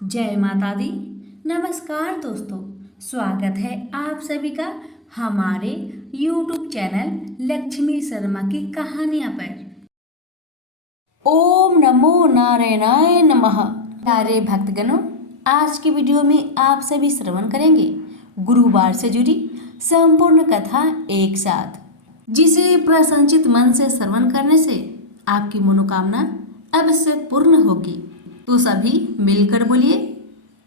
जय माता दी। नमस्कार दोस्तों, स्वागत है आप सभी का हमारे YouTube चैनल लक्ष्मी शर्मा की कहानियां पर। ओम नमो नारायणाय नमः। प्यारे भक्तगणों, आज की वीडियो में आप सभी श्रवण करेंगे गुरुवार से जुड़ी संपूर्ण कथा एक साथ, जिसे प्रसन्नचित मन से श्रवण करने से आपकी मनोकामना अवश्य पूर्ण होगी। तो सभी मिलकर बोलिए,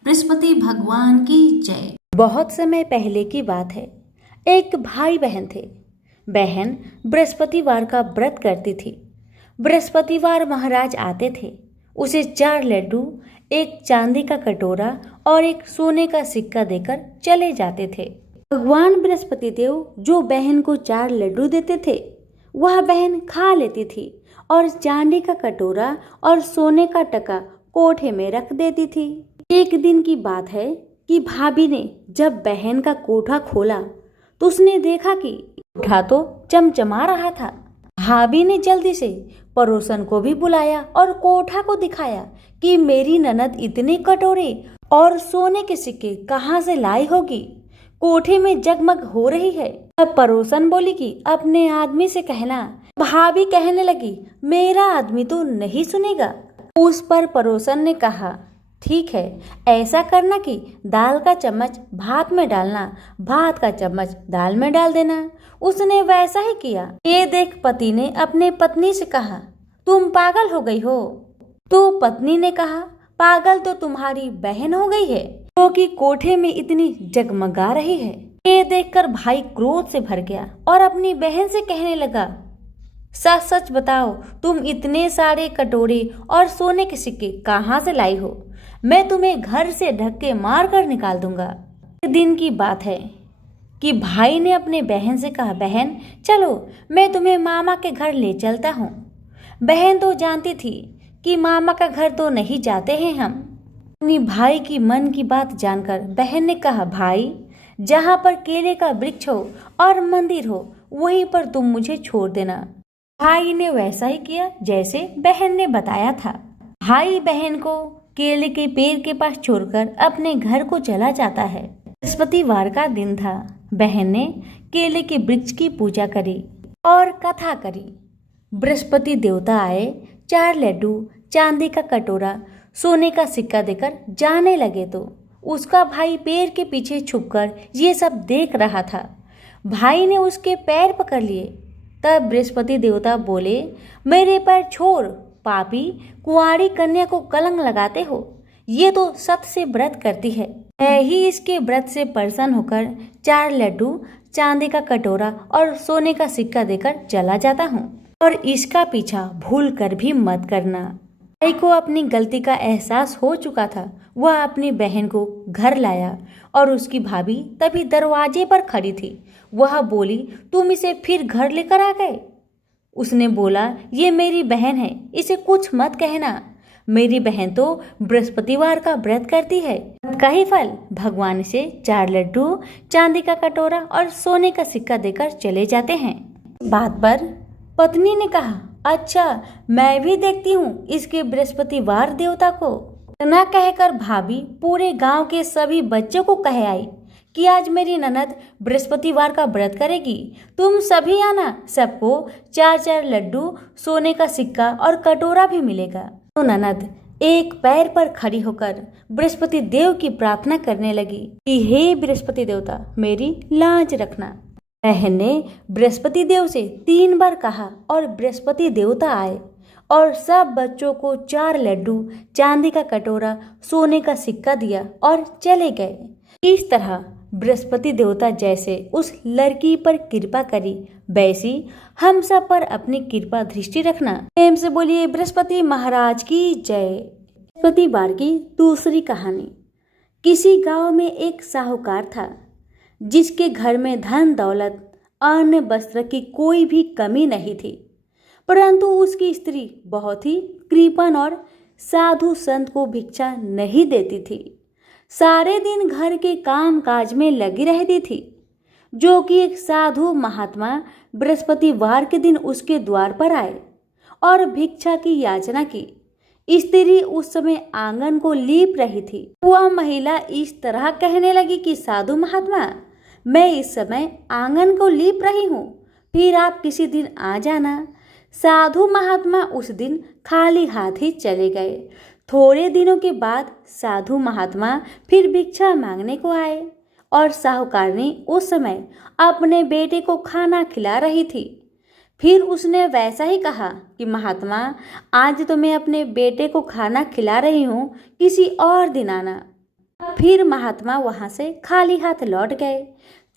बृहस्पति भगवान की जय। बहुत समय पहले की बात है। एक भाई बहन थे। बहन बृहस्पतिवार का व्रत करती थी। बृहस्पतिवार महाराज आते थे। उसे 4 लड्डू, एक चांदी का कटोरा और एक सोने का सिक्का देकर चले जाते थे। भगवान बृहस्पति देव जो बहन को 4 लड्डू देते थे, वह बहन खा लेती थी और चांदी का कटोरा और सोने का टका कोठे में रख देती थी। एक दिन की बात है कि भाभी ने जब बहन का कोठा खोला तो उसने देखा कि कोठा तो चमचमा रहा था। भाभी ने जल्दी से पड़ोसन को भी बुलाया और कोठा को दिखाया कि मेरी ननद इतने कटोरे और सोने के सिक्के कहाँ से लाई होगी, कोठे में जगमग हो रही है। अब पड़ोसन बोली कि अपने आदमी से कहना। भाभी कहने लगी, मेरा आदमी तो नहीं सुनेगा। उस पर पड़ोसन ने कहा, ठीक है, ऐसा करना कि दाल का चम्मच भात में डालना, भात का चम्मच दाल में डाल देना। उसने वैसा ही किया। ये देख पति ने अपने पत्नी से कहा, तुम पागल हो गई हो। तो पत्नी ने कहा, पागल तो तुम्हारी बहन हो गई है, क्योंकि कोठे में इतनी जगमगा रही है। ये देखकर भाई क्रोध से भर गया और अपनी बहन से कहने लगा, सच सच बताओ, तुम इतने सारे कटोरे और सोने के सिक्के कहाँ से लाई हो? मैं तुम्हें घर से धक्के मार कर निकाल दूंगा। एक दिन की बात है कि भाई ने अपने बहन से कहा, बहन चलो मैं तुम्हें मामा के घर ले चलता हूँ। बहन तो जानती थी कि मामा का घर तो नहीं जाते हैं हम। अपनी भाई की मन की बात जानकर बहन ने कहा, भाई जहाँ पर केले का वृक्ष हो और मंदिर हो वहीं पर तुम मुझे छोड़ देना। भाई ने वैसा ही किया जैसे बहन ने बताया था। भाई बहन को केले के पेड़ के पास छोड़कर अपने घर को चला जाता है। बृहस्पतिवार का दिन था। बहन ने केले के वृक्ष की पूजा करी और कथा करी। बृहस्पति देवता आए, 4 लड्डू, चांदी का कटोरा, सोने का सिक्का देकर जाने लगे तो उसका भाई पेड़ के पीछे छुपकर ये सब देख रहा था। भाई ने उसके पैर पकड़ लिए। तब बृहस्पति देवता बोले, मेरे पैर छोड़ पापी, कुंवारी कन्या को कलंक लगाते हो। ये तो सत्य से व्रत करती है। मैं ही इसके व्रत से प्रसन्न होकर 4 लड्डू, चांदी का कटोरा और सोने का सिक्का देकर चला जाता हूँ, और इसका पीछा भूल कर भी मत करना। भाई को अपनी गलती का एहसास हो चुका था। वह अपनी बहन को घर लाया और उसकी भाभी तभी दरवाजे पर खड़ी थी। वह बोली, तुम इसे फिर घर लेकर आ गए? उसने बोला, ये मेरी बहन है, इसे कुछ मत कहना। मेरी बहन तो बृहस्पतिवार का व्रत करती है। का ही फल भगवान से 4 लड्डू, चांदी का कटोरा और सोने का सिक्का देकर चले जाते हैं। बात पर पत्नी ने कहा, अच्छा मैं भी देखती हूँ इसके बृहस्पतिवार देवता को। इतना कहकर भाभी पूरे गांव के सभी बच्चों को कह आई कि आज मेरी ननद बृहस्पतिवार का व्रत करेगी, तुम सभी आना, सबको 4-4 लड्डू, सोने का सिक्का और कटोरा भी मिलेगा। तो ननद एक पैर पर खड़ी होकर बृहस्पति देव की प्रार्थना करने लगी कि हे बृहस्पति देवता, मेरी लाज रखना। बहन ने बृहस्पति देव से 3 बार कहा और बृहस्पति देवता आए और सब बच्चों को 4 लड्डू, चांदी का कटोरा, सोने का सिक्का दिया और चले गए। इस तरह बृहस्पति देवता जैसे उस लड़की पर कृपा करी, वैसी हम सब पर अपनी कृपा दृष्टि रखना। प्रेम से बोलिए बृहस्पति महाराज की जय। बृहस्पतिवार की दूसरी कहानी। किसी गांव में एक साहूकार था, जिसके घर में धन दौलत, अन्न वस्त्र की कोई भी कमी नहीं थी, परंतु उसकी स्त्री बहुत ही कृपण और साधु संत को भिक्षा नहीं देती थी। सारे दिन घर के काम काज में लगी रहती थी। जो कि एक साधु महात्मा बृहस्पतिवार के दिन उसके द्वार पर आए और भिक्षा की याचना की। स्त्री उस समय आंगन को लीप रही थी। वह महिला इस तरह कहने लगी कि साधु महात्मा, मैं इस समय आंगन को लीप रही हूँ, फिर आप किसी दिन आ जाना। साधु महात्मा उस दिन खाली हाथ ही चले गए। थोड़े दिनों के बाद साधु महात्मा फिर भिक्षा मांगने को आए और साहूकारनी उस समय अपने बेटे को खाना खिला रही थी। फिर उसने वैसा ही कहा कि महात्मा, आज तो मैं अपने बेटे को खाना खिला रही हूँ, किसी और दिन आना। फिर महात्मा वहां से खाली हाथ लौट गए।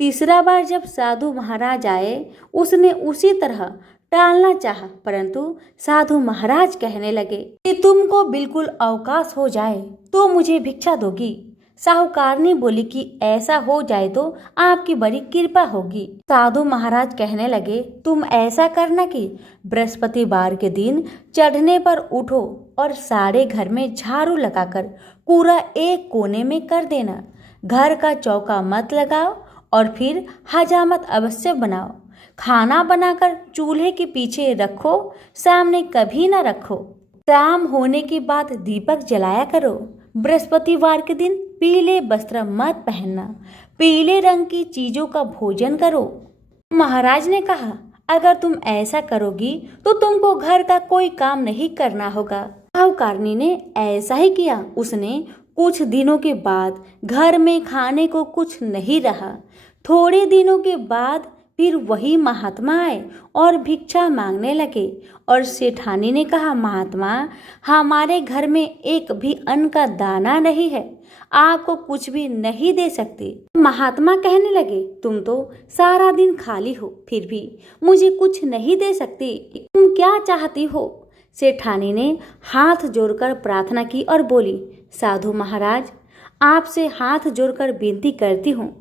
तीसरा बार जब साधु महाराज आए, उसने उसी तरह टालना चाहा, परंतु साधु महाराज कहने लगे कि तुमको बिल्कुल अवकाश हो जाए तो मुझे भिक्षा दोगी। साहूकारनी बोली कि ऐसा हो जाए तो आपकी बड़ी कृपा होगी। साधु महाराज कहने लगे, तुम ऐसा करना कि बृहस्पतिवार के दिन चढ़ने पर उठो और सारे घर में झाड़ू लगाकर कूड़ा एक कोने में कर देना। घर का चौका मत लगाओ और फिर हजामत अवश्य बनाओ। खाना बनाकर चूल्हे के पीछे रखो, सामने कभी न रखो। शाम होने के बाद दीपक जलाया करो। बृहस्पतिवार के दिन पीले वस्त्र मत पहनना। पीले रंग की चीजों का भोजन करो। महाराज ने कहा, अगर तुम ऐसा करोगी तो तुमको घर का कोई काम नहीं करना होगा। साहूकारनी ने ऐसा ही किया। उसने कुछ दिनों के बाद घर में खाने को कुछ नहीं रहा। थोड़े दिनों के बाद फिर वही महात्मा आए और भिक्षा मांगने लगे और सेठानी ने कहा, महात्मा, हमारे घर में एक भी अन्न का दाना नहीं है, आपको कुछ भी नहीं दे सकते। महात्मा कहने लगे, तुम तो सारा दिन खाली हो, फिर भी मुझे कुछ नहीं दे सकती, तुम क्या चाहती हो? सेठानी ने हाथ जोड़कर प्रार्थना की और बोली, साधु महाराज, आपसे हाथ जोड़कर विनती करती हूँ,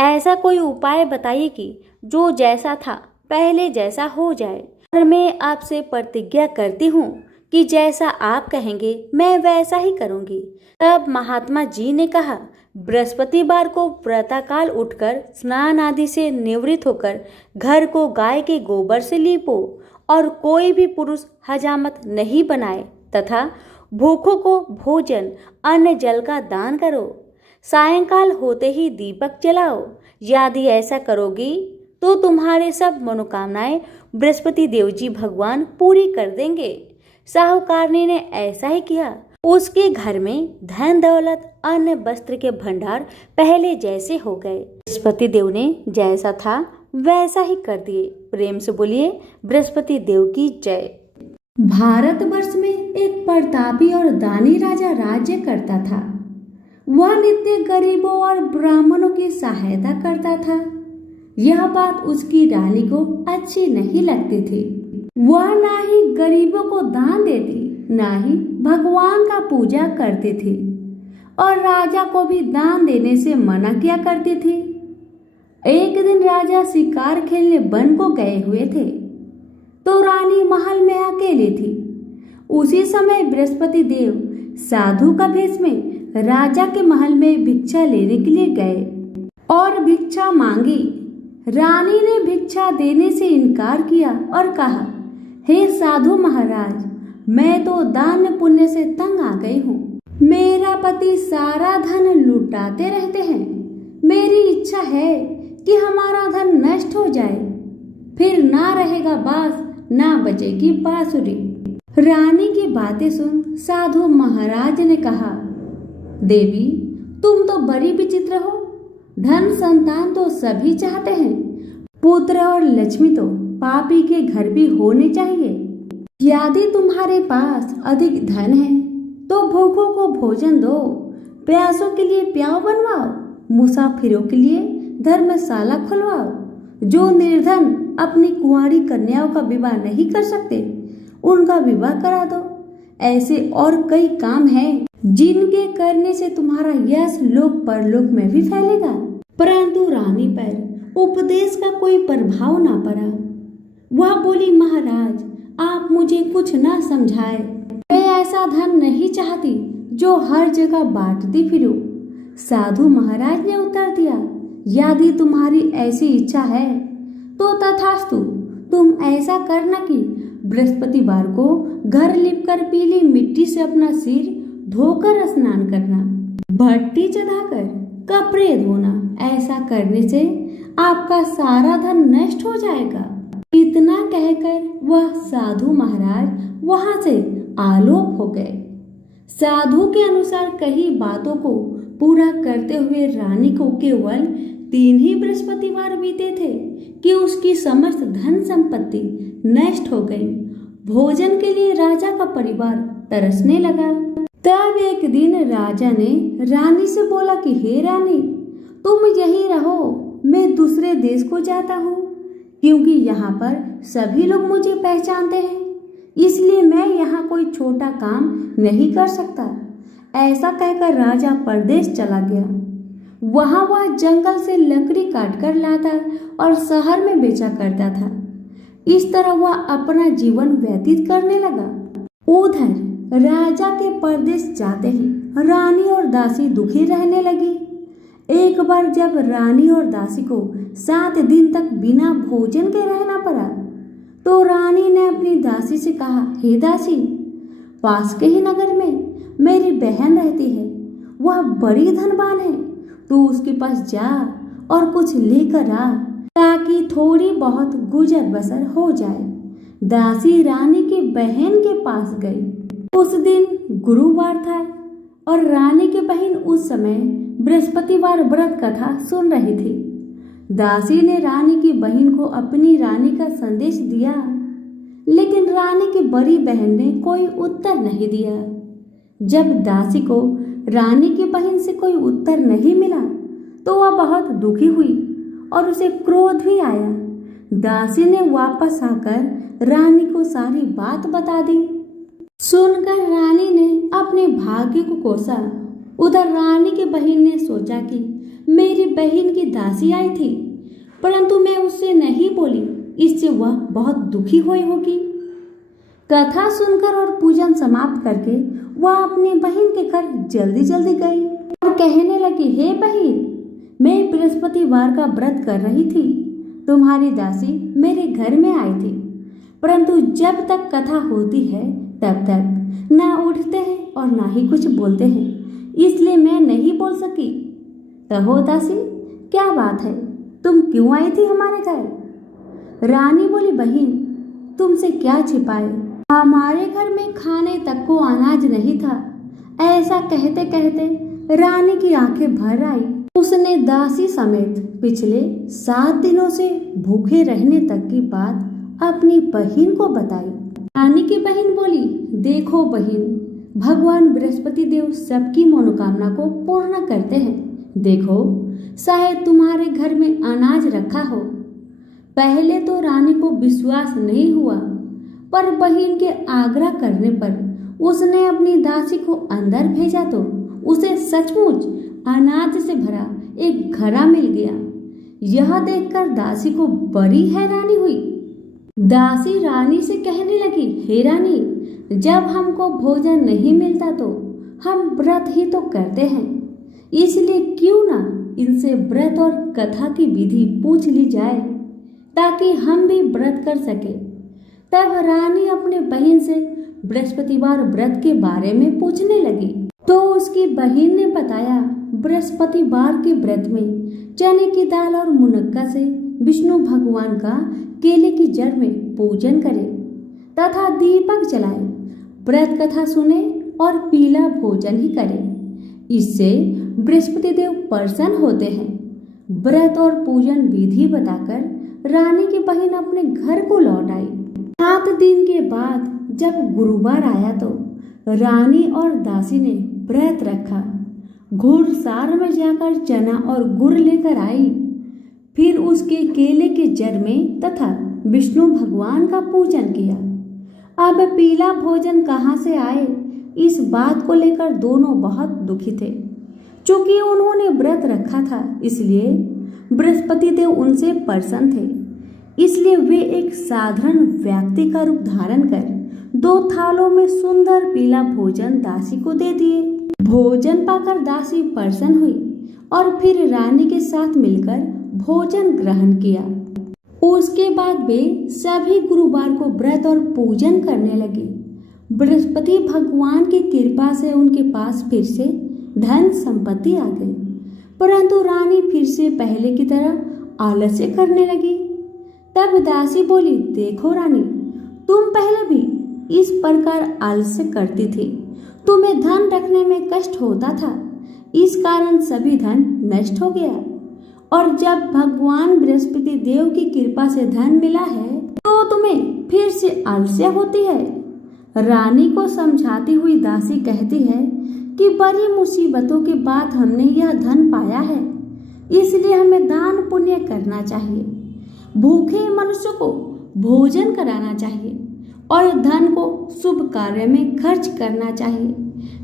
ऐसा कोई उपाय बताइए कि जो जैसा था पहले जैसा हो जाए। और मैं आपसे प्रतिज्ञा करती हूँ कि जैसा आप कहेंगे मैं वैसा ही करूँगी। तब महात्मा जी ने कहा, बृहस्पतिवार को प्रातःकाल उठकर स्नान आदि से निवृत्त होकर घर को गाय के गोबर से लीपो और कोई भी पुरुष हजामत नहीं बनाए तथा भूखों को भोजन अन्न जल का दान करो। सायंकाल होते ही दीपक जलाओ। यदि ऐसा करोगी तो तुम्हारे सब मनोकामनाएं बृहस्पति देव जी भगवान पूरी कर देंगे। साहूकारनी ने ऐसा ही किया। उसके घर में धन दौलत अन्न वस्त्र के भंडार पहले जैसे हो गए। बृहस्पति देव ने जैसा था वैसा ही कर दिए। प्रेम से बोलिए बृहस्पति देव की जय। भारतवर्ष में एक प्रतापी और दानी राजा राज्य करता था। वह नित्य गरीबों और ब्राह्मणों की सहायता करता था। यह बात उसकी रानी को अच्छी नहीं लगती थी। वह ना ही गरीबों को दान देती, ना ही भगवान का पूजा करती थी और राजा को भी दान देने से मना किया करती थी। एक दिन राजा शिकार खेलने वन को गए हुए थे तो रानी महल में अकेली थी। उसी समय बृहस्पति देव साधु का भेष में राजा के महल में भिक्षा लेने के लिए गए और भिक्षा मांगी। रानी ने भिक्षा देने से इनकार किया और कहा, हे साधु महाराज, मैं तो दान पुण्य से तंग आ गई हूँ। मेरा पति सारा धन लुटाते रहते हैं। मेरी इच्छा है कि हमारा धन नष्ट हो जाए, फिर ना रहेगा बांस ना बजेगी बांसुरी। रानी की बातें सुन साधु महाराज ने कहा, देवी, तुम तो बड़ी विचित्र हो। धन संतान तो सभी चाहते हैं, पुत्र और लक्ष्मी तो पापी के घर भी होने चाहिए। यदि तुम्हारे पास अधिक धन है तो भूखों को भोजन दो, प्यासों के लिए प्याऊ बनवाओ, मुसाफिरों के लिए धर्मशाला खुलवाओ। जो निर्धन अपनी कुंवारी कन्याओं का विवाह नहीं कर सकते, उनका विवाह करा दो। ऐसे और कई काम हैं जिनके करने से तुम्हारा यश लोक परलोक में भी फैलेगा। परंतु रानी पर उपदेश का कोई प्रभाव ना पड़ा। वह बोली, महाराज, आप मुझे कुछ ना समझाए। मैं ऐसा धन नहीं चाहती जो हर जगह बांटती फिरूं। साधु महाराज ने उत्तर दिया, यदि तुम्हारी ऐसी इच्छा है तो तथास्तु, तुम ऐसा करना कि बृहस्पतिवार को घर लिपकर पीली मिट्टी से अपना सिर धोकर स्नान करना, भट्टी चढ़ाकर कपड़े धोना। ऐसा करने से आपका सारा धन नष्ट हो जाएगा। इतना कहकर वह साधु महाराज वहां से आलोप हो गए। साधु के अनुसार कई बातों को पूरा करते हुए रानी को केवल 3 ही बृहस्पतिवार बीते थे कि उसकी समस्त धन संपत्ति नष्ट हो गई। भोजन के लिए राजा का परिवार तरसने लगा। तब एक दिन राजा ने रानी से बोला कि हे रानी, तुम यहीं रहो, मैं दूसरे देश को जाता हूँ, क्योंकि यहाँ पर सभी लोग मुझे पहचानते हैं, इसलिए मैं यहाँ कोई छोटा काम नहीं कर सकता। ऐसा कहकर राजा परदेश चला गया। वहाँ वह जंगल से लकड़ी काट कर लाता और शहर में बेचा करता था। इस तरह वह अपना जीवन व्यतीत करने लगा। उधर राजा के परदेश जाते ही रानी और दासी दुखी रहने लगी। एक बार जब रानी और दासी को 7 दिन तक बिना भोजन के रहना पड़ा, तो रानी ने अपनी दासी से कहा, हे दासी, पास के ही नगर में मेरी बहन रहती है, वह बड़ी धनवान है, तू उसके पास जा और कुछ लेकर आ, ताकि थोड़ी बहुत गुजर बसर हो जाए। दासी रानी की बहन के पास गई। उस दिन गुरुवार था और रानी की बहन उस समय बृहस्पतिवार व्रत कथा सुन रही थी। दासी ने रानी की बहन को अपनी रानी का संदेश दिया, लेकिन रानी की बड़ी बहन ने कोई उत्तर नहीं दिया। जब दासी को रानी की बहन से कोई उत्तर नहीं मिला, तो वह बहुत दुखी हुई और उसे क्रोध भी आया। दासी ने वापस आकर रानी को सारी बात बता दी। सुनकर रानी ने अपने भाग्य को कोसा। उधर रानी की बहन ने सोचा कि मेरी बहन की दासी आई थी, परंतु मैं उससे नहीं बोली, इससे वह बहुत दुखी हुई होगी। कथा सुनकर और पूजन समाप्त करके वह अपनी बहन के घर जल्दी जल्दी गई और कहने लगी, हे बहन, मैं बृहस्पतिवार का व्रत कर रही थी, तुम्हारी दासी मेरे घर में आई थी, परंतु जब तक कथा होती है तब तक ना उठते हैं और ना ही कुछ बोलते हैं, इसलिए मैं नहीं बोल सकी। कहो दासी, क्या बात है, तुम क्यों आई थी हमारे घर? रानी बोली, बहन, तुमसे क्या छिपाए, हमारे घर में खाने तक को अनाज नहीं था। ऐसा कहते कहते रानी की आंखें भर आई। उसने दासी समेत पिछले 7 दिनों से भूखे रहने तक की बात अपनी बहन को बताई। रानी की बहन बोली, देखो बहन, भगवान बृहस्पति देव सबकी मनोकामना को पूर्ण करते हैं। देखो, शायद तुम्हारे घर में अनाज रखा हो। पहले तो रानी को विश्वास नहीं हुआ, पर बहन के आग्रह करने पर उसने अपनी दासी को अंदर भेजा तो उसे सचमुच अनाज से भरा एक घड़ा मिल गया। यह देखकर दासी को बड़ी हैरानी हुई। दासी रानी से कहने लगी, हे रानी, जब हमको भोजन नहीं मिलता तो हम व्रत ही तो करते हैं, इसलिए क्यों ना इनसे व्रत और कथा की विधि पूछ ली जाए, ताकि हम भी व्रत कर सके। तब रानी अपने बहन से बृहस्पतिवार व्रत के बारे में पूछने लगी, तो उसकी बहन ने बताया, बृहस्पतिवार के व्रत में चने की दाल और मुनक्का से विष्णु भगवान का केले की जड़ में पूजन करें तथा दीपक जलाएं, व्रत कथा सुने और पीला भोजन ही करें। इससे बृहस्पति देव प्रसन्न होते हैं। व्रत और पूजन विधि बताकर रानी की बहन अपने घर को लौट आई। 7 दिन के बाद जब गुरुवार आया तो रानी और दासी ने व्रत रखा। घुड़सार में जाकर चना और गुड़ लेकर आई, फिर उसके केले के जड़ में तथा विष्णु भगवान का पूजन किया। अब पीला भोजन कहाँ से आए, इस बात को लेकर दोनों बहुत दुखी थे। चूंकि उन्होंने व्रत रखा था, इसलिए बृहस्पति देव उनसे प्रसन्न थे। इसलिए वे एक साधारण व्यक्ति का रूप धारण कर 2 थालों में सुंदर पीला भोजन दासी को दे दिए। भोजन पाकर दासी प्रसन्न हुई और फिर रानी के साथ मिलकर भोजन ग्रहण किया। उसके बाद वे सभी गुरुवार को व्रत और पूजन करने लगे। बृहस्पति भगवान की कृपा से उनके पास फिर से धन संपत्ति आ गई, परंतु रानी फिर से पहले की तरह आलस्य करने लगी। तब दासी बोली, देखो रानी, तुम पहले भी इस प्रकार आलस्य करती थी। तुम्हें धन रखने में कष्ट होता था, इस कारण सभी धन नष्ट हो गया, और जब भगवान बृहस्पति देव की कृपा से धन मिला है तो तुम्हें फिर से आलस्य होती है। रानी को समझाती हुई दासी कहती है कि बड़ी मुसीबतों के बाद हमने यह धन पाया है, इसलिए हमें दान पुण्य करना चाहिए, भूखे मनुष्य को भोजन कराना चाहिए और धन को शुभ कार्य में खर्च करना चाहिए,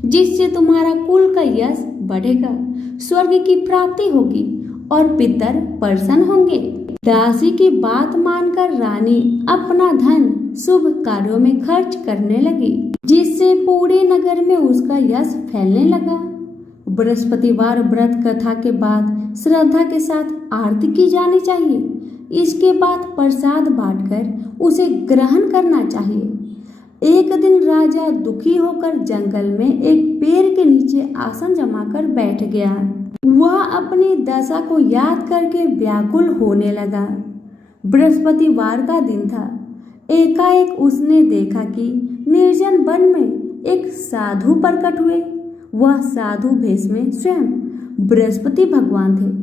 जिससे तुम्हारा कुल का यश बढ़ेगा, स्वर्ग की प्राप्ति होगी और पितर प्रसन्न होंगे। दासी की बात मानकर रानी अपना धन शुभ कार्यों में खर्च करने लगी, जिससे पूरे नगर में उसका यश फैलने लगा। बृहस्पतिवार व्रत कथा के बाद श्रद्धा के साथ आरती की जानी चाहिए। इसके बाद प्रसाद बांटकर उसे ग्रहण करना चाहिए। एक दिन राजा दुखी होकर जंगल में एक पेड़ के नीचे आसन जमाकर बैठ गया। वह अपनी दशा को याद करके व्याकुल होने लगा। बृहस्पतिवार का दिन था। एकाएक उसने देखा कि निर्जन वन में एक साधु प्रकट हुए। वह साधु भेष में स्वयं बृहस्पति भगवान थे।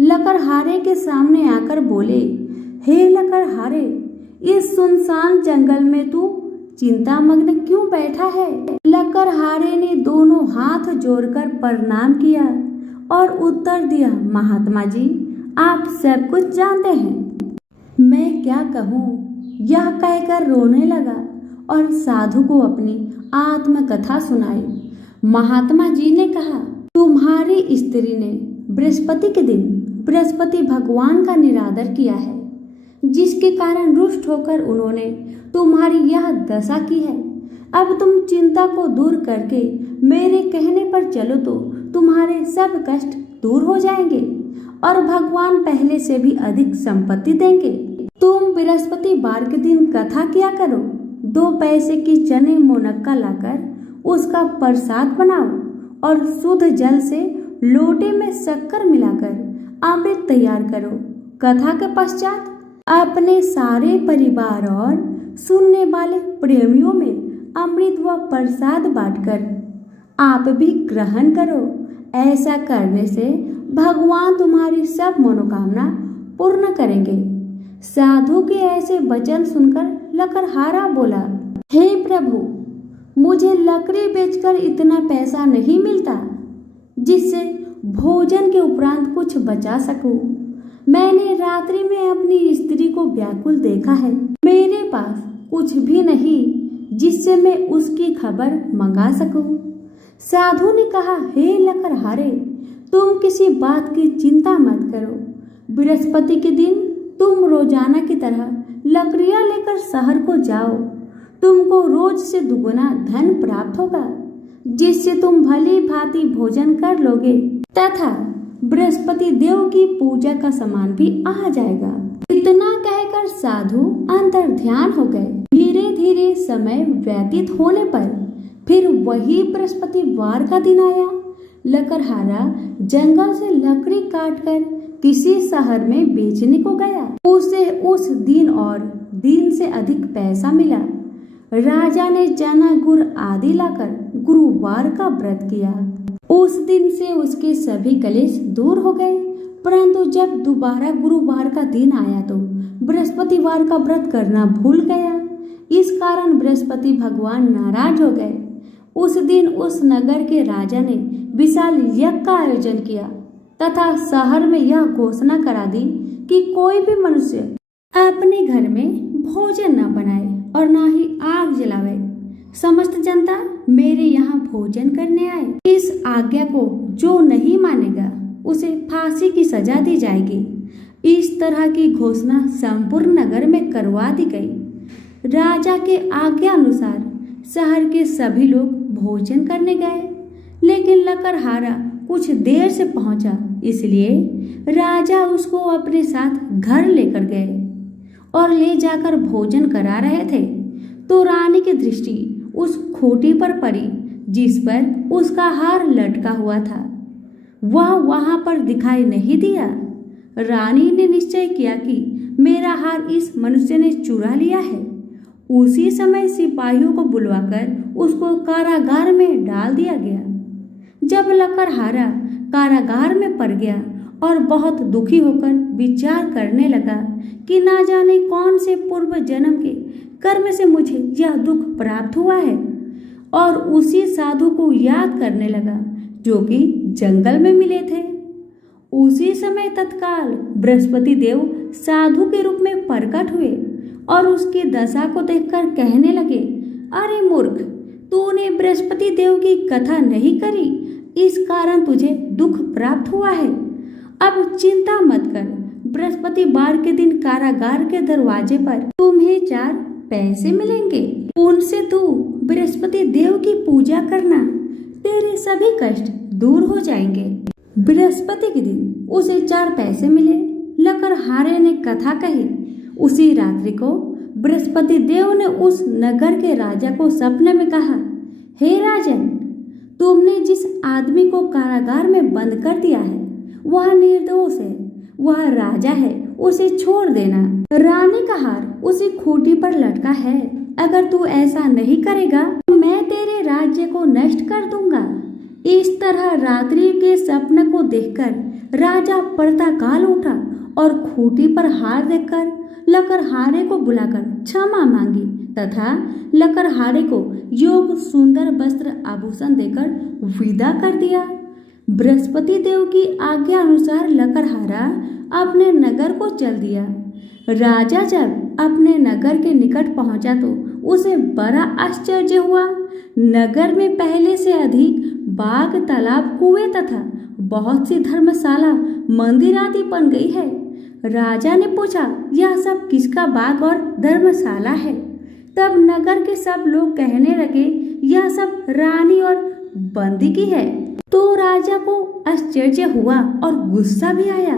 लकड़हारे के सामने आकर बोले, हे लकड़हारे, इस सुनसान जंगल में तू चिंतामग्न क्यों बैठा है? लकड़हारे ने दोनों हाथ जोड़कर प्रणाम किया और उत्तर दिया, महात्मा जी, आप सब कुछ जानते हैं, मैं क्या कहूँ? यह कहकर रोने लगा और साधु को अपनी आत्मकथा सुनाई। महात्मा जी ने कहा, तुम्हारी स्त्री ने बृहस्पति के दिन बृहस्पति भगवान का निरादर किया है, जिसके कारण रुष्ट होकर उन्होंने तुम्हारी यह दशा की है। अब तुम चिंता को दूर करके मेरे कहने पर चलो तो तुम्हारे सब कष्ट दूर हो जाएंगे और भगवान पहले से भी अधिक संपत्ति देंगे। तुम बृहस्पतिवार के दिन कथा किया करो। 2 पैसे की चने मुनक्का लाकर उसका प्रसाद बनाओ और शुद्ध जल से लोटे में शक्कर मिलाकर अमृत तैयार करो। कथा के पश्चात अपने सारे परिवार और सुनने वाले प्रेमियों में अमृत व प्रसाद बांटकर आप भी ग्रहण करो। ऐसा करने से भगवान तुम्हारी सब मनोकामना पूर्ण करेंगे। साधु के ऐसे वचन सुनकर लकड़हारा बोला, हे प्रभु, मुझे लकड़ी बेचकर इतना पैसा नहीं मिलता जिससे भोजन के उपरांत कुछ बचा सकूं। मैंने रात्रि में अपनी स्त्री को व्याकुल देखा है। मेरे पास कुछ भी नहीं जिससे मैं उसकी खबर मंगा सकूं। साधु ने कहा, हे लकड़हारे, तुम किसी बात की चिंता मत करो। बृहस्पति के दिन तुम रोजाना की तरह लकड़ियां लेकर शहर को जाओ। तुमको रोज से दुगुना धन प्राप्त होगा, जिससे तुम भली भांति भोजन कर लोगे तथा बृहस्पति देव की पूजा का सामान भी आ जाएगा। इतना कहकर साधु अंतर ध्यान हो गए। धीरे धीरे समय व्यतीत होने पर फिर वही बृहस्पतिवार का दिन आया। लकड़हारा जंगल से लकड़ी काटकर किसी शहर में बेचने को गया। उसे उस दिन और दिन से अधिक पैसा मिला। राजा ने चना गुड़ आदि लाकर गुरुवार का व्रत किया। उस दिन से उसके सभी कलेश दूर हो गए। परंतु जब दोबारा गुरुवार का दिन आया तो बृहस्पतिवार का व्रत करना भूल गया। इस कारण बृहस्पति भगवान नाराज हो गए। उस दिन उस नगर के राजा ने विशाल यज्ञ का आयोजन किया तथा शहर में यह घोषणा करा दी कि कोई भी मनुष्य अपने घर में भोजन न बनाए और न ही आग जलावे। समस्त जनता मेरे यहाँ भोजन करने आए। इस आज्ञा को जो नहीं मानेगा उसे फांसी की सजा दी जाएगी। इस तरह की घोषणा संपूर्ण नगर में करवा दी गई। राजा के आज्ञा अनुसार शहर के सभी लोग भोजन करने गए, लेकिन लकड़हारा कुछ देर से पहुंचा, इसलिए राजा उसको अपने साथ घर लेकर गए। और ले जाकर भोजन करा रहे थे तो रानी की दृष्टि उस खूंटी पर पड़ी जिस पर उसका हार लटका हुआ था। वह वहां पर दिखाई नहीं दिया। रानी ने निश्चय किया कि मेरा हार इस मनुष्य ने चुरा लिया है। उसी समय सिपाहियों को बुलवाकर उसको कारागार में डाल दिया गया। जब लकड़हारा कारागार में पड़ गया और बहुत दुखी होकर विचार करने लगा कि ना जाने कौन से पूर्व जन्म के कर्म से मुझे यह दुख प्राप्त हुआ है, और उसी साधु को याद करने लगा जो कि जंगल में मिले थे। उसी समय तत्काल बृहस्पति देव साधु के रूप में प्रकट हुए और उसकी दशा को देखकर कहने लगे, अरे मूर्ख, तूने बृहस्पति देव की कथा नहीं करी, इस कारण तुझे दुख प्राप्त हुआ है। अब चिंता मत कर, बृहस्पति बार के दिन कारागार के दरवाजे पर तुम्हें 4 पैसे मिलेंगे। उनसे तू बृहस्पति देव की पूजा करना, तेरे सभी कष्ट दूर हो जाएंगे। बृहस्पति के दिन उसे 4 पैसे मिले। लकड़हारे ने कथा कही। उसी रात्रि को बृहस्पति देव ने उस नगर के राजा को सपने में कहा, हे राजन, तुमने जिस आदमी को कारागार में बंद कर दिया है वह निर्दोष है, वह राजा है, उसे छोड़ देना। रानी का हार उसी खूंटी पर लटका है। अगर तू ऐसा नहीं करेगा तो मैं तेरे राज्य को नष्ट कर दूंगा। इस तरह रात्रि के सपने को देखकर राजा प्रातःकाल उठा और खूंटी पर हार देखकर लकड़हारे को बुलाकर क्षमा मांगी तथा लकड़हारे को योग सुंदर वस्त्र आभूषण देकर विदा कर दिया। बृहस्पति देव की आज्ञा अनुसार लकड़हारा अपने नगर को चल दिया। राजा जब अपने नगर के निकट पहुंचा तो उसे बड़ा आश्चर्य हुआ। नगर में पहले से अधिक बाग, तालाब, कुएं तथा बहुत सी धर्मशाला, मंदिर आदि बन गई है। राजा ने पूछा, यह सब किसका बाग और धर्मशाला है? तब नगर के सब लोग कहने लगे, यह सब रानी और बंदी की है। तो राजा को आश्चर्य हुआ और गुस्सा भी आया।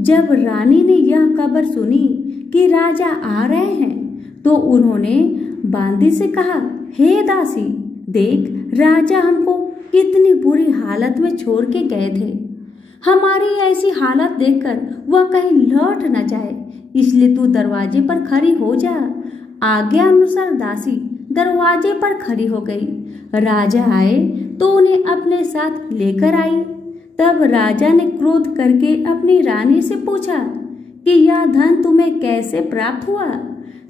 जब रानी ने यह खबर सुनी कि राजा आ रहे हैं तो उन्होंने बांदी से कहा, हे दासी, देख राजा हमको कितनी बुरी हालत में छोड़ के गए थे। हमारी ऐसी हालत देखकर वह कहीं लौट न जाए, इसलिए तू दरवाजे पर खड़ी हो जा। आज्ञा अनुसार दासी दरवाजे पर खड़ी हो गई। राजा आए तो उन्हें अपने साथ लेकर आई। तब राजा ने क्रोध करके अपनी रानी से पूछा कि यह धन तुम्हें कैसे प्राप्त हुआ?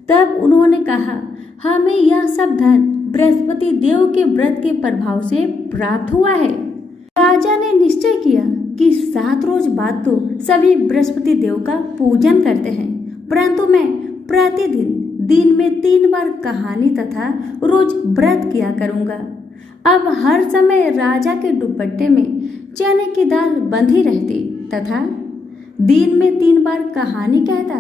तब उन्होंने कहा, हमें यह सब धन बृहस्पति देव के व्रत के प्रभाव से प्राप्त हुआ है। राजा ने निश्चय किया कि 7 रोज बाद तो सभी बृहस्पति देव का पूजन करते हैं, परंतु मैं प्रतिदिन दिन में 3 बार कहानी तथा रोज व्रत किया करूंगा। अब हर समय राजा के दुपट्टे में चने की दाल बंधी रहती तथा दिन में 3 बार कहानी कहता।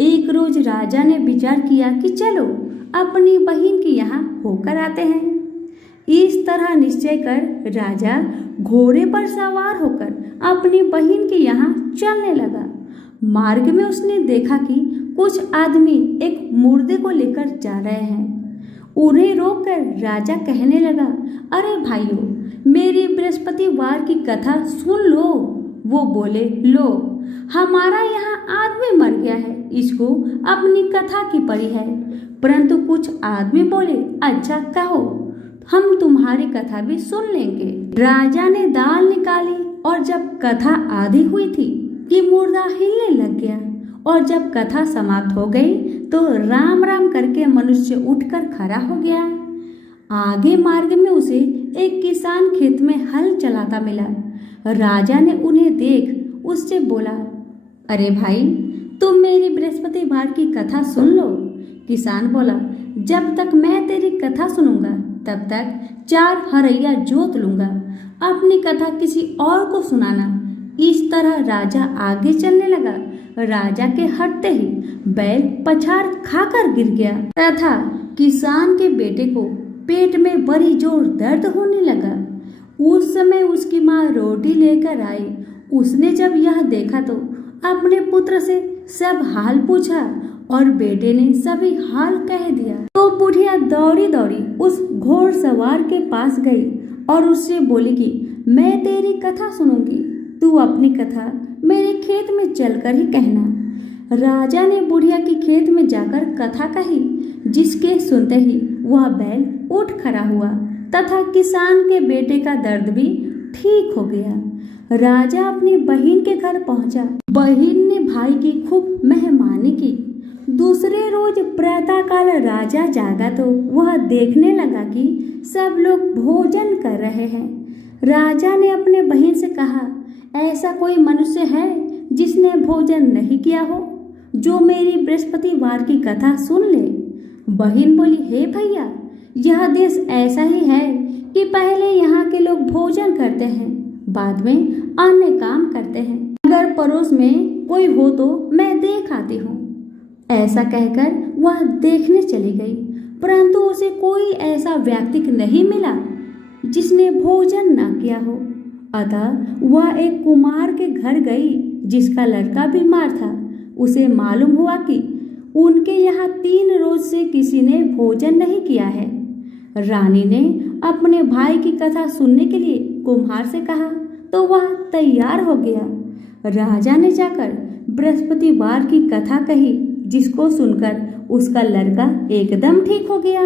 एक रोज राजा ने विचार किया कि चलो अपनी बहन के यहाँ होकर आते हैं। इस तरह निश्चय कर राजा घोड़े पर सवार होकर अपनी बहन के यहाँ चलने लगा। मार्ग में उसने देखा कि कुछ आदमी एक मुर्दे को लेकर जा रहे हैं। उन्हें रोककर राजा कहने लगा, अरे भाइयों, मेरी बृहस्पतिवार की कथा सुन लो। वो बोले, लो, हमारा यहाँ आदमी मर गया है, इसको अपनी कथा की पड़ी है। परंतु कुछ आदमी बोले, अच्छा कहो, हम तुम्हारी कथा भी सुन लेंगे। राजा ने दाल निकाली और जब कथा आधी हुई थी कि मुर्दा हिलने लग गया, और जब कथा समाप्त हो गई तो राम राम करके मनुष्य उठकर खड़ा हो गया। आगे मार्ग में उसे एक किसान खेत में हल चलाता मिला। राजा ने उन्हें देख उससे बोला, अरे भाई, तुम मेरी बृहस्पतिवार की कथा सुन लो। किसान बोला, जब तक मैं तेरी कथा सुनूंगा तब तक 4 हरैया जोत लूंगा, अपनी कथा किसी और को सुनाना। इस तरह राजा आगे चलने लगा। राजा के हटते ही बैल पछाड़ खाकर गिर गया तथा किसान के बेटे को पेट में बड़ी जोर दर्द होने लगा। उस समय उसकी माँ रोटी लेकर आई। उसने जब यह देखा तो अपने पुत्र से सब हाल पूछा और बेटे ने सभी हाल कह दिया। तो बुढ़िया दौड़ी दौड़ी उस घोड़सवार के पास गई और उससे बोली कि मैं तेरी कथा सुनूंगी, तू अपनी कथा मेरे खेत में चलकर ही कहना। राजा ने बुढ़िया की खेत में जाकर कथा कही, जिसके सुनते ही वह बैल उठ खड़ा हुआ तथा किसान के बेटे का दर्द भी ठीक हो गया। राजा अपनी बहन के घर पहुंचा। बहन ने भाई की खूब मेहमानी की। दूसरे रोज प्रातःकाल राजा जागा तो वह देखने लगा कि सब लोग भोजन कर रहे हैं। राजा ने अपने बहन से कहा, ऐसा कोई मनुष्य है जिसने भोजन नहीं किया हो, जो मेरी बृहस्पतिवार की कथा सुन ले। बहन बोली, हे भैया, यह देश ऐसा ही है कि पहले यहाँ के लोग भोजन करते हैं, बाद में अन्य काम करते हैं। अगर पड़ोस में कोई हो तो मैं देख आती हूँ। ऐसा कहकर वह देखने चली गई, परंतु उसे कोई ऐसा व्यक्ति नहीं मिला जिसने भोजन न किया हो। अतः वह एक कुम्हार के घर गई जिसका लड़का बीमार था। उसे मालूम हुआ कि उनके यहाँ 3 रोज से किसी ने भोजन नहीं किया है। रानी ने अपने भाई की कथा सुनने के लिए कुम्हार से कहा तो वह तैयार हो गया। राजा ने जाकर बृहस्पतिवार की कथा कही, जिसको सुनकर उसका लड़का एकदम ठीक हो गया।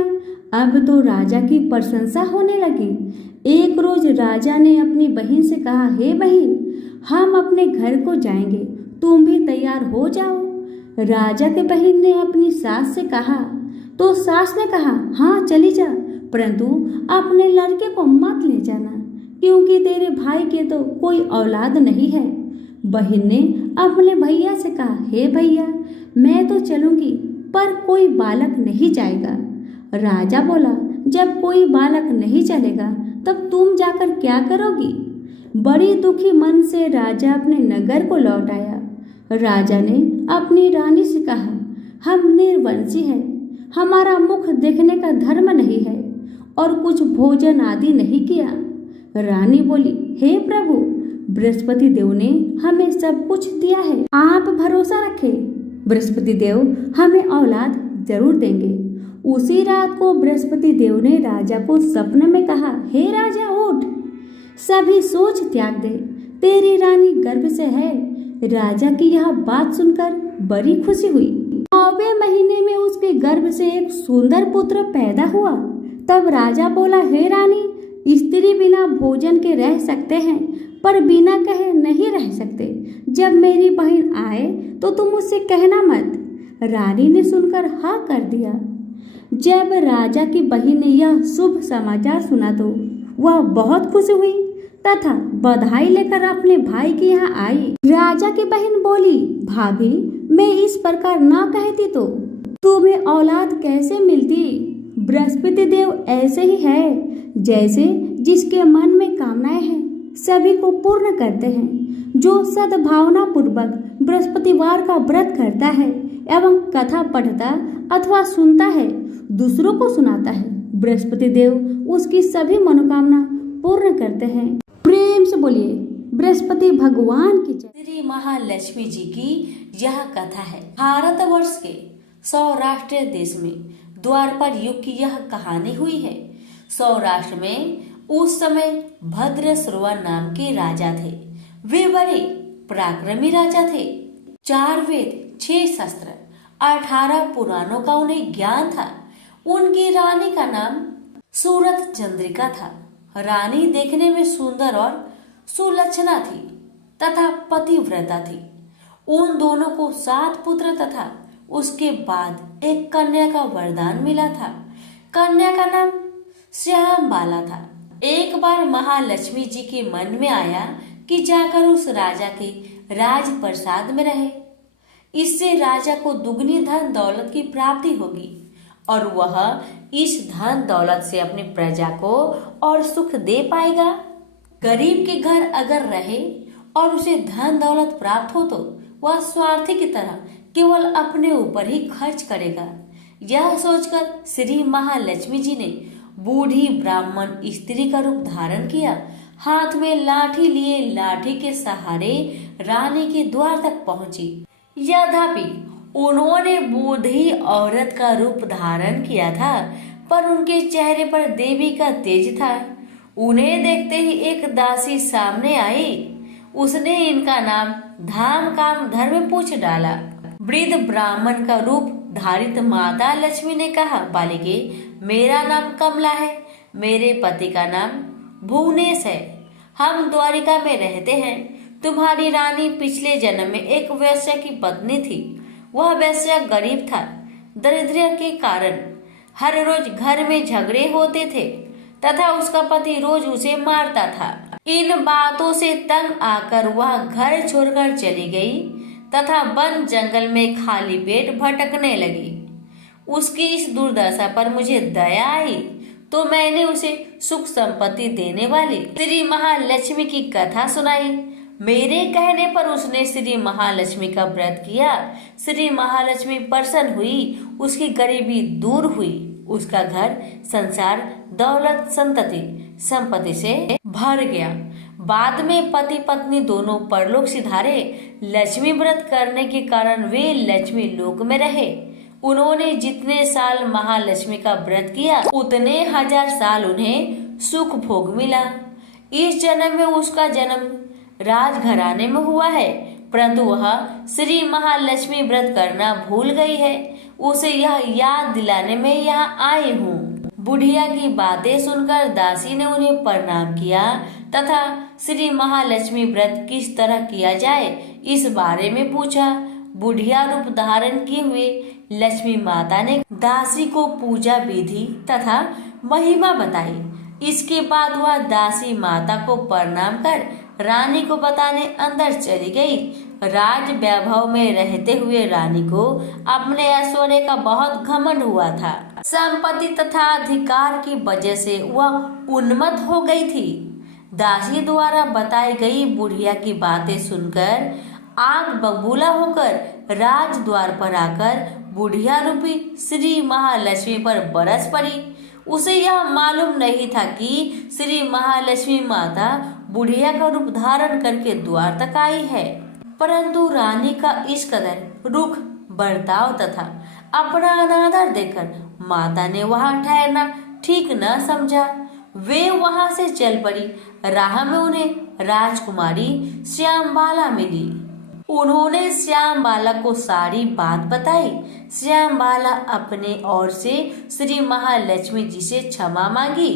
अब तो राजा की प्रशंसा होने लगी। एक रोज राजा ने अपनी बहन से कहा, हे बहन, हम अपने घर को जाएंगे, तुम भी तैयार हो जाओ। राजा के बहन ने अपनी सास से कहा तो सास ने कहा, हाँ चली जा, परंतु अपने लड़के को मत ले जाना, क्योंकि तेरे भाई के तो कोई औलाद नहीं है। बहन ने अपने भैया से कहा, हे भैया, मैं तो चलूंगी, पर कोई बालक नहीं जाएगा। राजा बोला, जब कोई बालक नहीं चलेगा तब तुम जाकर क्या करोगी? बड़ी दुखी मन से राजा अपने नगर को लौट आया। राजा ने अपनी रानी से कहा, हम निर्वंशी हैं, हमारा मुख देखने का धर्म नहीं है और कुछ भोजन आदि नहीं किया। रानी बोली, हे प्रभु, बृहस्पति देव ने हमें सब कुछ दिया है, आप भरोसा रखें, बृहस्पति देव हमें औलाद जरूर देंगे। उसी रात को बृहस्पति देव ने राजा को सपने में कहा, हे राजा उठ, सभी सोच त्याग दे, तेरी रानी गर्भ से है। राजा की यह बात सुनकर बड़ी खुशी हुई। 9वें महीने में उसके गर्भ से एक सुंदर पुत्र पैदा हुआ। तब राजा बोला, हे रानी, स्त्री बिना भोजन के रह सकते हैं, पर बिना कहे नहीं रह सकते। जब मेरी बहन आए तो तुम उससे कहना मत। रानी ने सुनकर हाँ कर दिया। जब राजा की बहन ने यह शुभ समाचार सुना तो वह बहुत खुश हुई तथा बधाई लेकर अपने भाई के यहाँ आई। राजा की बहन बोली, भाभी, मैं इस प्रकार ना कहती तो तुम्हें औलाद कैसे मिलती? बृहस्पति देव ऐसे ही है, जैसे जिसके मन में कामनाएं हैं सभी को पूर्ण करते हैं। जो सद्भावना पूर्वक बृहस्पतिवार का व्रत करता है एवं कथा पढ़ता अथवा सुनता है, दूसरों को सुनाता है, बृहस्पति देव उसकी सभी मनोकामना पूर्ण करते हैं। प्रेम से बोलिए बृहस्पति भगवान की जय। श्री महालक्ष्मी जी की यह कथा है। भारतवर्ष के सौराष्ट्र देश में द्वापर युग की यह कहानी हुई है। सौराष्ट्र में उस समय भद्रश्रवा नाम के राजा थे। वे बड़े पराक्रमी राजा थे। 4 वेद, 6 शस्त्र, 18 पुराणों का उन्हें ज्ञान था। उनकी रानी का नाम सूरत चंद्रिका था। रानी देखने में सुंदर और सुलक्षणा थी तथा पतिव्रता थी। उन दोनों को 7 पुत्र तथा उसके बाद एक कन्या का वरदान मिला था। कन्या का नाम श्यामबाला था। एक बार महालक्ष्मी जी के मन में आया कि जाकर उस राजा के राजप्रसाद में रहे। इससे राजा को दुगनी धन दौलत की प्राप्ति होगी और वह इस धन दौलत से अपनी प्रजा को और सुख दे पाएगा। गरीब के घर अगर रहे और उसे धन दौलत प्राप्त हो तो वह स्वार्थी की तरह केवल अपने ऊपर ही खर्च करेगा। यह सोचकर श्री महालक्ष्मी जी ने बूढ़ी ब्राह्मण स्त्री का रूप धारण किया। हाथ में लाठी लिए लाठी के सहारे रानी के द्वार तक पहुंची। यद्यपि उन्होंने बूढ़ी औरत का रूप धारण किया था, पर उनके चेहरे पर देवी का तेज था। उन्हें देखते ही एक दासी सामने आई। उसने इनका नाम धाम काम धर्म पूछ डाला। वृद्ध ब्राह्मण का रूप धारित माता लक्ष्मी ने कहा, बालिके, मेरा नाम कमला है। मेरे पति का नाम भुवनेश है। हम द्वारिका में रहते हैं। तुम्हारी रानी पिछले जन्म में एक वैश्य की पत्नी थी। वह वैश्य गरीब था। दरिद्र के कारण हर रोज घर में झगड़े होते थे तथा उसका पति रोज उसे मारता था। इन बातों से तंग आकर वह घर छोड़कर चली गई तथा वन जंगल में खाली पेट भटकने लगी। उसकी इस दुर्दशा पर मुझे दया आई तो मैंने उसे सुख संपत्ति देने वाली श्री महालक्ष्मी की कथा सुनाई। मेरे कहने पर उसने श्री महालक्ष्मी का व्रत किया। श्री महालक्ष्मी प्रसन्न हुई, उसकी गरीबी दूर हुई, उसका घर संसार दौलत संपत्ति से भर गया। बाद में पति पत्नी दोनों परलोक सिधारे। लक्ष्मी व्रत करने के कारण वे लक्ष्मी लोक में रहे। उन्होंने जितने साल महालक्ष्मी का व्रत किया उतने 1000 साल उन्हें सुख भोग मिला। इस जन्म में उसका जन्म राजघराने में हुआ है, परंतु वह श्री महालक्ष्मी व्रत करना भूल गई है। उसे यह याद दिलाने में यहाँ आई हूँ। बुढ़िया की बातें सुनकर दासी ने उन्हें प्रणाम किया तथा श्री महालक्ष्मी व्रत किस तरह किया जाए इस बारे में पूछा। बुढ़िया रूप धारण किए हुए लक्ष्मी माता ने दासी को पूजा विधि तथा महिमा बताई। इसके बाद वह दासी माता को प्रणाम कर रानी को बताने अंदर चली गई। राज वैभव में रहते हुए रानी को अपने ऐश्वर्य का बहुत घमंड हुआ था। संपत्ति तथा अधिकार की वजह से वह उन्मत्त हो गई थी। दासी द्वारा बताई गई बुढ़िया की बातें सुनकर आग बबूला होकर राज द्वार पर आकर बुढ़िया रूपी श्री महालक्ष्मी पर बरस पड़ी। उसे यह मालूम नहीं था कि श्री महालक्ष्मी माता बुढ़िया का रूप धारण करके द्वार तक आई है, परंतु रानी का इस कदर रुख बर्ताव तथा अपना अनादर देखकर माता ने वहां ठहरना ठीक न समझा। वे वहां से चल पड़ी। राह में उन्हें राजकुमारी श्यामबाला मिली। उन्होंने श्यामबाला को सारी बात बताई। श्यामबाला अपने ओर से श्री महालक्ष्मी जी से क्षमा मांगी।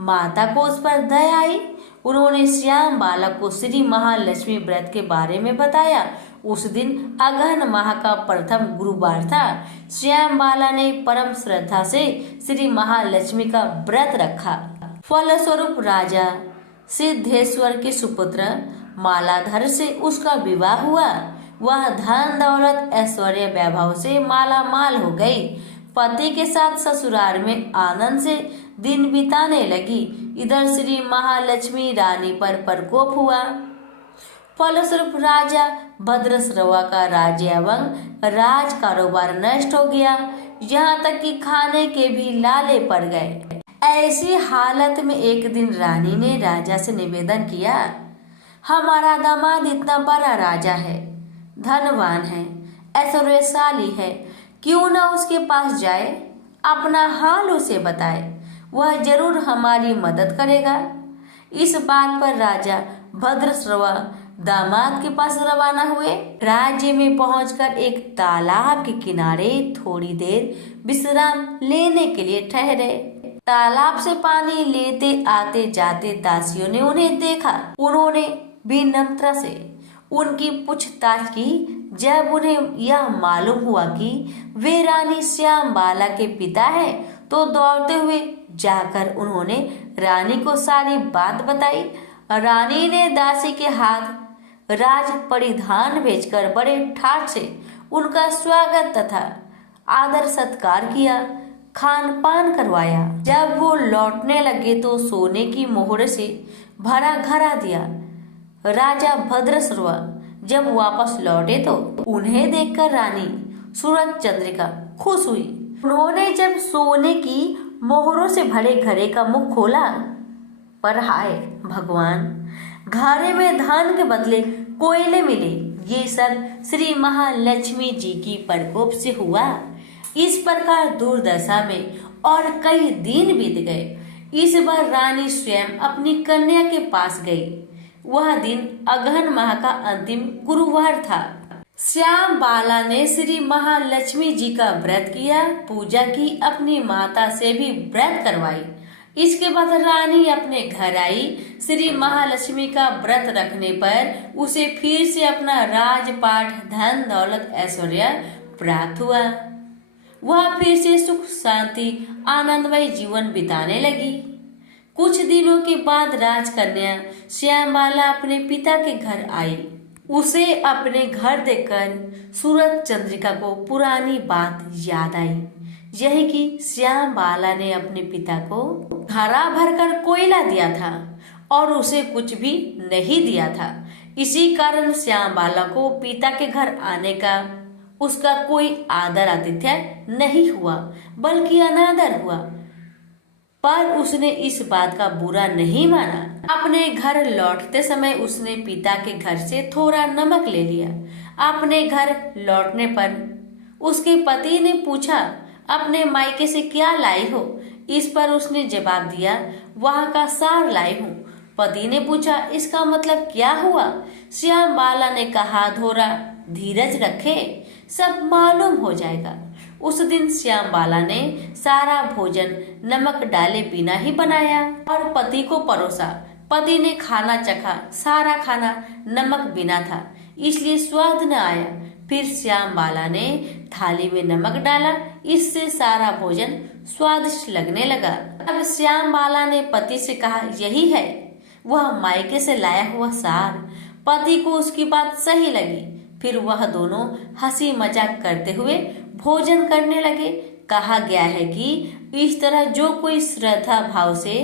माता को उस पर दया आई। उन्होंने श्यामबाला को श्री महालक्ष्मी व्रत के बारे में बताया। उस दिन अगहन माह का प्रथम गुरुवार था। श्यामबाला ने परम श्रद्धा से श्री महालक्ष्मी का व्रत रखा। फलस्वरूप राजा सिद्धेश्वर के सुपुत्र मालाधर से उसका विवाह हुआ। वह धन दौलत ऐश्वर्य वैभव से माला माल हो गई। पति के साथ ससुराल में आनंद से दिन बिताने लगी। इधर श्री महालक्ष्मी रानी पर प्रकोप हुआ। फलस्वरूप राजा भद्रश्रवा का राज्य एवं राज कारोबार नष्ट हो गया। यहाँ तक कि खाने के भी लाले पड़ गए। ऐसी हालत में एक दिन रानी ने राजा से निवेदन किया, हमारा दामाद इतना बड़ा राजा है, धनवान है, ऐश्वर्यशाली है, क्यों न उसके पास जाए, अपना हाल उसे बताए, वह जरूर हमारी मदद करेगा। इस बात पर राजा भद्रश्रवा दामाद के पास रवाना हुए। राज्य में पहुंचकर एक तालाब के किनारे थोड़ी देर विश्राम लेने के लिए ठहरे। तालाब से पानी लेते आते जाते दासियों ने उन्हें देखा। उन्होंने विनम्रता से उनकी पूछताछ की। जब उन्हें यह मालूम हुआ कि वे रानी श्यामबाला के पिता हैं, तो दौड़ते हुए जाकर उन्होंने रानी को सारी बात बताई। रानी ने दासी के हाथ राज परिधान भेजकर बड़े ठाट से उनका स्वागत तथा आदर सत्कार किया, खान पान करवाया। जब वो लौटने लगे तो सोने की मोहर से भरा घड़ा दिया। राजा भद्रश्रवा जब वापस लौटे तो उन्हें देखकर रानी सूरज चंद्रिका खुश हुई। उन्होंने जब सोने की मोहरों से भरे घड़े का मुख खोला, पर हाय भगवान, घड़े में धन के बदले कोयले मिले। ये सब श्री महालक्ष्मी जी की प्रकोप से हुआ। इस प्रकार दुर्दशा में और कई दिन बीत गए। इस बार रानी स्वयं अपनी कन्या के पास गई। वह दिन अगहन माह का अंतिम गुरुवार था। श्याम बाला ने श्री महालक्ष्मी जी का व्रत किया, पूजा की, अपनी माता से भी व्रत करवाई। इसके बाद रानी अपने घर आई। श्री महालक्ष्मी का व्रत रखने पर उसे फिर से अपना राजपाट, धन दौलत, ऐश्वर्य प्राप्त हुआ। वह फिर से सुख शांति आनंदमय जीवन बिताने लगी। कुछ दिनों के बाद राजकन्या श्यामबाला अपने पिता के घर आई। उसे अपने घर देखकर सूरज चंद्रिका को पुरानी बात याद आई, यही कि श्यामबाला ने अपने पिता को घड़ा भरकर कोयला दिया था और उसे कुछ भी नहीं दिया था। इसी कारण श्यामबाला को पिता के घर आने का उसका कोई आदर आतिथ्य नहीं हुआ, बल्कि अनादर हुआ। पर उसने इस बात का बुरा नहीं माना। अपने घर लौटते समय उसने पिता के घर से थोड़ा नमक ले लिया। अपने घर लौटने पर उसके पति ने पूछा, अपने मायके से क्या लाई हो? इस पर उसने जवाब दिया, वहाँ का सार लाई हूँ। पति ने पूछा, इसका मतलब क्या हुआ? श्यामबाला ने कहा, धोरा धीरज रखे, सब मालूम हो जाएगा। उस दिन श्यामबाला ने सारा भोजन नमक डाले बिना ही बनाया और पति को परोसा। पति ने खाना चखा, सारा खाना नमक बिना था, इसलिए स्वाद न आया। फिर श्यामबाला ने थाली में नमक डाला, इससे सारा भोजन स्वादिष्ट लगने लगा। अब श्यामबाला ने पति से कहा, यही है वह मायके से लाया हुआ सार। पति को उसकी बात सही लगी। फिर वह दोनों हंसी मजाक करते हुए भोजन करने लगे। कहा गया है कि इस तरह जो कोई श्रद्धा भाव से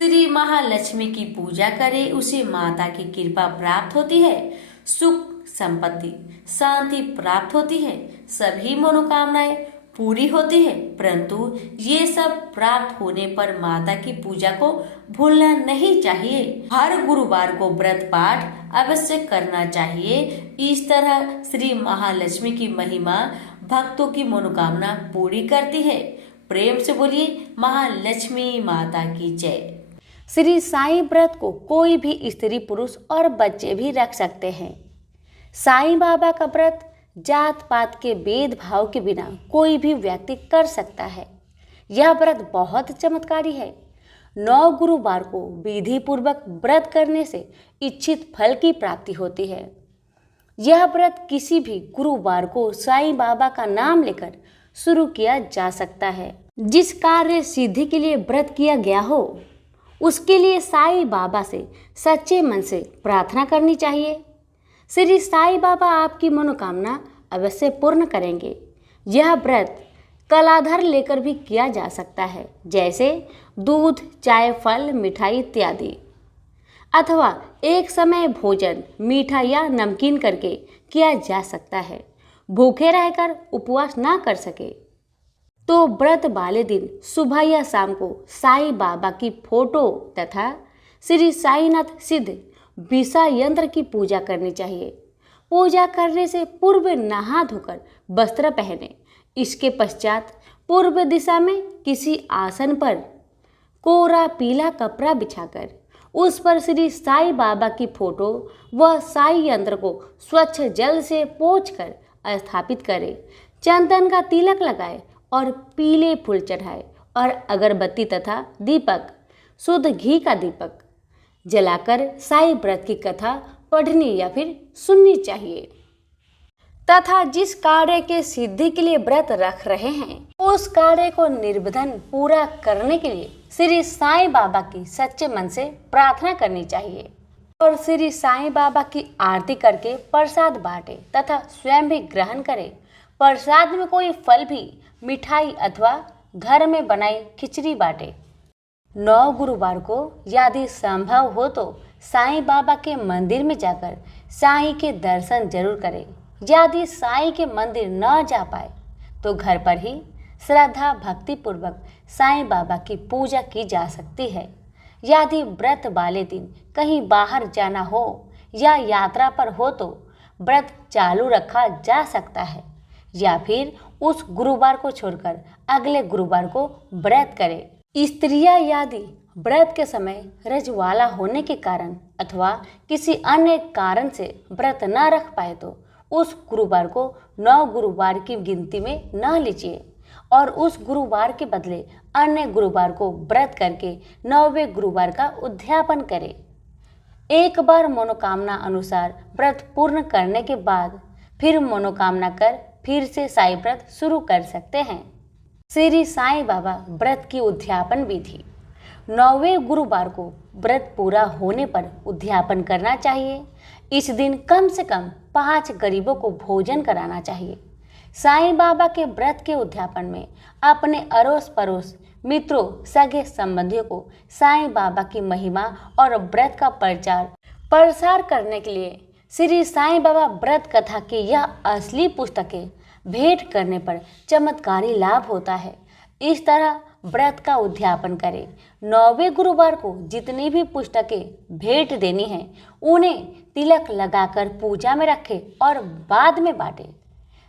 श्री महालक्ष्मी की पूजा करे, उसे माता की कृपा प्राप्त होती है, सुख संपत्ति शांति प्राप्त होती है, सभी मनोकामनाएं पूरी होती है। परंतु ये सब प्राप्त होने पर माता की पूजा को भूलना नहीं चाहिए। हर गुरुवार को व्रत पाठ अवश्य करना चाहिए। इस तरह श्री महालक्ष्मी की महिमा भक्तों की मनोकामना पूरी करती है। प्रेम से बोलिए महालक्ष्मी माता की जय। श्री साईं व्रत को कोई भी स्त्री, पुरुष और बच्चे भी रख सकते हैं। साईं बाबा का व्रत जात पात के भेदभाव के बिना कोई भी व्यक्ति कर सकता है। यह व्रत बहुत चमत्कारी है। 9 गुरुवार को विधि पूर्वक व्रत करने से इच्छित फल की प्राप्ति होती है। यह व्रत किसी भी गुरुवार को साईं बाबा का नाम लेकर शुरू किया जा सकता है। जिस कार्य सिद्धि के लिए व्रत किया गया हो, उसके लिए साईं बाबा से सच्चे मन से प्रार्थना करनी चाहिए। श्री साईं बाबा आपकी मनोकामना अवश्य पूर्ण करेंगे। यह व्रत कलाधर लेकर भी किया जा सकता है, जैसे दूध, चाय, फल, मिठाई इत्यादि, अथवा एक समय भोजन मीठा या नमकीन करके किया जा सकता है। भूखे रहकर उपवास ना कर सके तो व्रत वाले दिन सुबह या शाम को साईं बाबा की फोटो तथा श्री साईनाथ सिद्ध विषा यंत्र की पूजा करनी चाहिए। पूजा करने से पूर्व नहा धोकर वस्त्र पहने। इसके पश्चात पूर्व दिशा में किसी आसन पर कोरा पीला कपड़ा बिछाकर उस पर श्री साईं बाबा की फोटो व साईं यंत्र को स्वच्छ जल से पोंछकर स्थापित करे। चंदन का तिलक लगाए और पीले फूल चढ़ाए और अगरबत्ती तथा दीपक, शुद्ध घी का दीपक जलाकर साईं व्रत की कथा पढ़नी या फिर सुननी चाहिए। तथा जिस कार्य के सिद्धि के लिए व्रत रख रहे हैं, उस कार्य को निर्विघ्न पूरा करने के लिए श्री साईं बाबा की सच्चे मन से प्रार्थना करनी चाहिए और श्री साईं बाबा की आरती करके प्रसाद बांटे तथा स्वयं भी ग्रहण करें। प्रसाद में कोई फल भी, मिठाई अथवा घर में बनाई खिचड़ी बांटे। 9 गुरुवार को यदि संभव हो तो साईं बाबा के मंदिर में जाकर साईं के दर्शन जरूर करें। यदि साईं के मंदिर न जा पाए तो घर पर ही श्रद्धा भक्ति पूर्वक साईं बाबा की पूजा की जा सकती है। यदि व्रत वाले दिन कहीं बाहर जाना हो या यात्रा पर हो तो व्रत चालू रखा जा सकता है या फिर उस गुरुवार को छोड़कर अगले गुरुवार को व्रत करें। स्त्रियां यदि व्रत के समय रजवाला होने के कारण अथवा किसी अन्य कारण से व्रत न रख पाए तो उस गुरुवार को 9 गुरुवार की गिनती में न लीजिए और उस गुरुवार के बदले अन्य गुरुवार को व्रत करके 9वें गुरुवार का उद्यापन करें। एक बार मनोकामना अनुसार व्रत पूर्ण करने के बाद फिर मनोकामना कर फिर से साईं व्रत शुरू कर सकते हैं। श्री साईं बाबा व्रत की उद्यापन विधि। 9वें गुरुवार को व्रत पूरा होने पर उद्यापन करना चाहिए। इस दिन कम से कम 5 गरीबों को भोजन कराना चाहिए। साईं बाबा के व्रत के उद्यापन में अपने अड़ोस पड़ोस मित्रों सगे संबंधियों को साईं बाबा की महिमा और व्रत का प्रसार करने के लिए श्री साईं बाबा व्रत कथा की यह असली पुस्तकें भेंट करने पर चमत्कारी लाभ होता है। इस तरह व्रत का उद्यापन करें। 9वें गुरुवार को जितनी भी पुस्तकें भेंट देनी है उन्हें तिलक लगाकर पूजा में रखें और बाद में बांटें,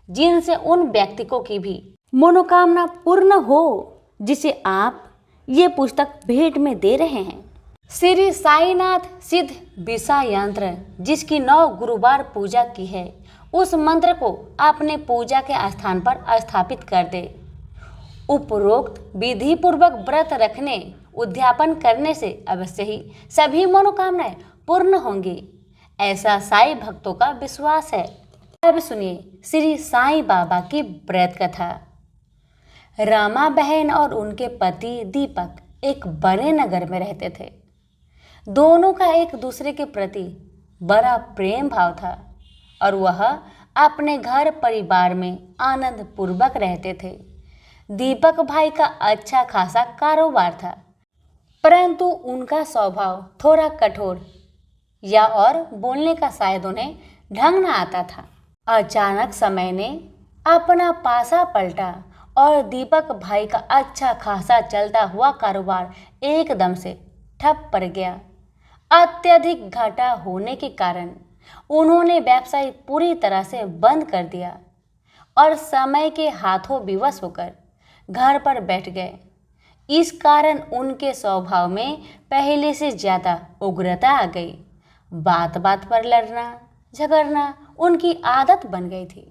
जिनसे उन व्यक्तियों की भी मनोकामना पूर्ण हो जिसे आप ये पुस्तक भेंट में दे रहे हैं। श्री साईनाथ सिद्ध विषा यंत्र जिसकी 9 गुरुवार पूजा की है उस मंत्र को अपने पूजा के स्थान पर स्थापित कर दे। उपरोक्त विधि पूर्वक व्रत रखने उद्यापन करने से अवश्य ही सभी मनोकामनाएं पूर्ण होंगी, ऐसा साईं भक्तों का विश्वास है। अब सुनिए श्री साईं बाबा की व्रत कथा। रामा बहन और उनके पति दीपक एक बड़े नगर में रहते थे। दोनों का एक दूसरे के प्रति बड़ा प्रेम भाव था और वह अपने घर परिवार में आनंद पूर्वक रहते थे। दीपक भाई का अच्छा खासा कारोबार था, परंतु उनका स्वभाव थोड़ा कठोर या और बोलने का शायद उन्हें ढंग न आता था। अचानक समय ने अपना पासा पलटा और दीपक भाई का अच्छा खासा चलता हुआ कारोबार एकदम से ठप पड़ गया। अत्यधिक घाटा होने के कारण उन्होंने व्यवसाय पूरी तरह से बंद कर दिया और समय के हाथों विवश होकर घर पर बैठ गए। इस कारण उनके स्वभाव में पहले से ज़्यादा उग्रता आ गई। बात बात पर लड़ना झगड़ना उनकी आदत बन गई थी।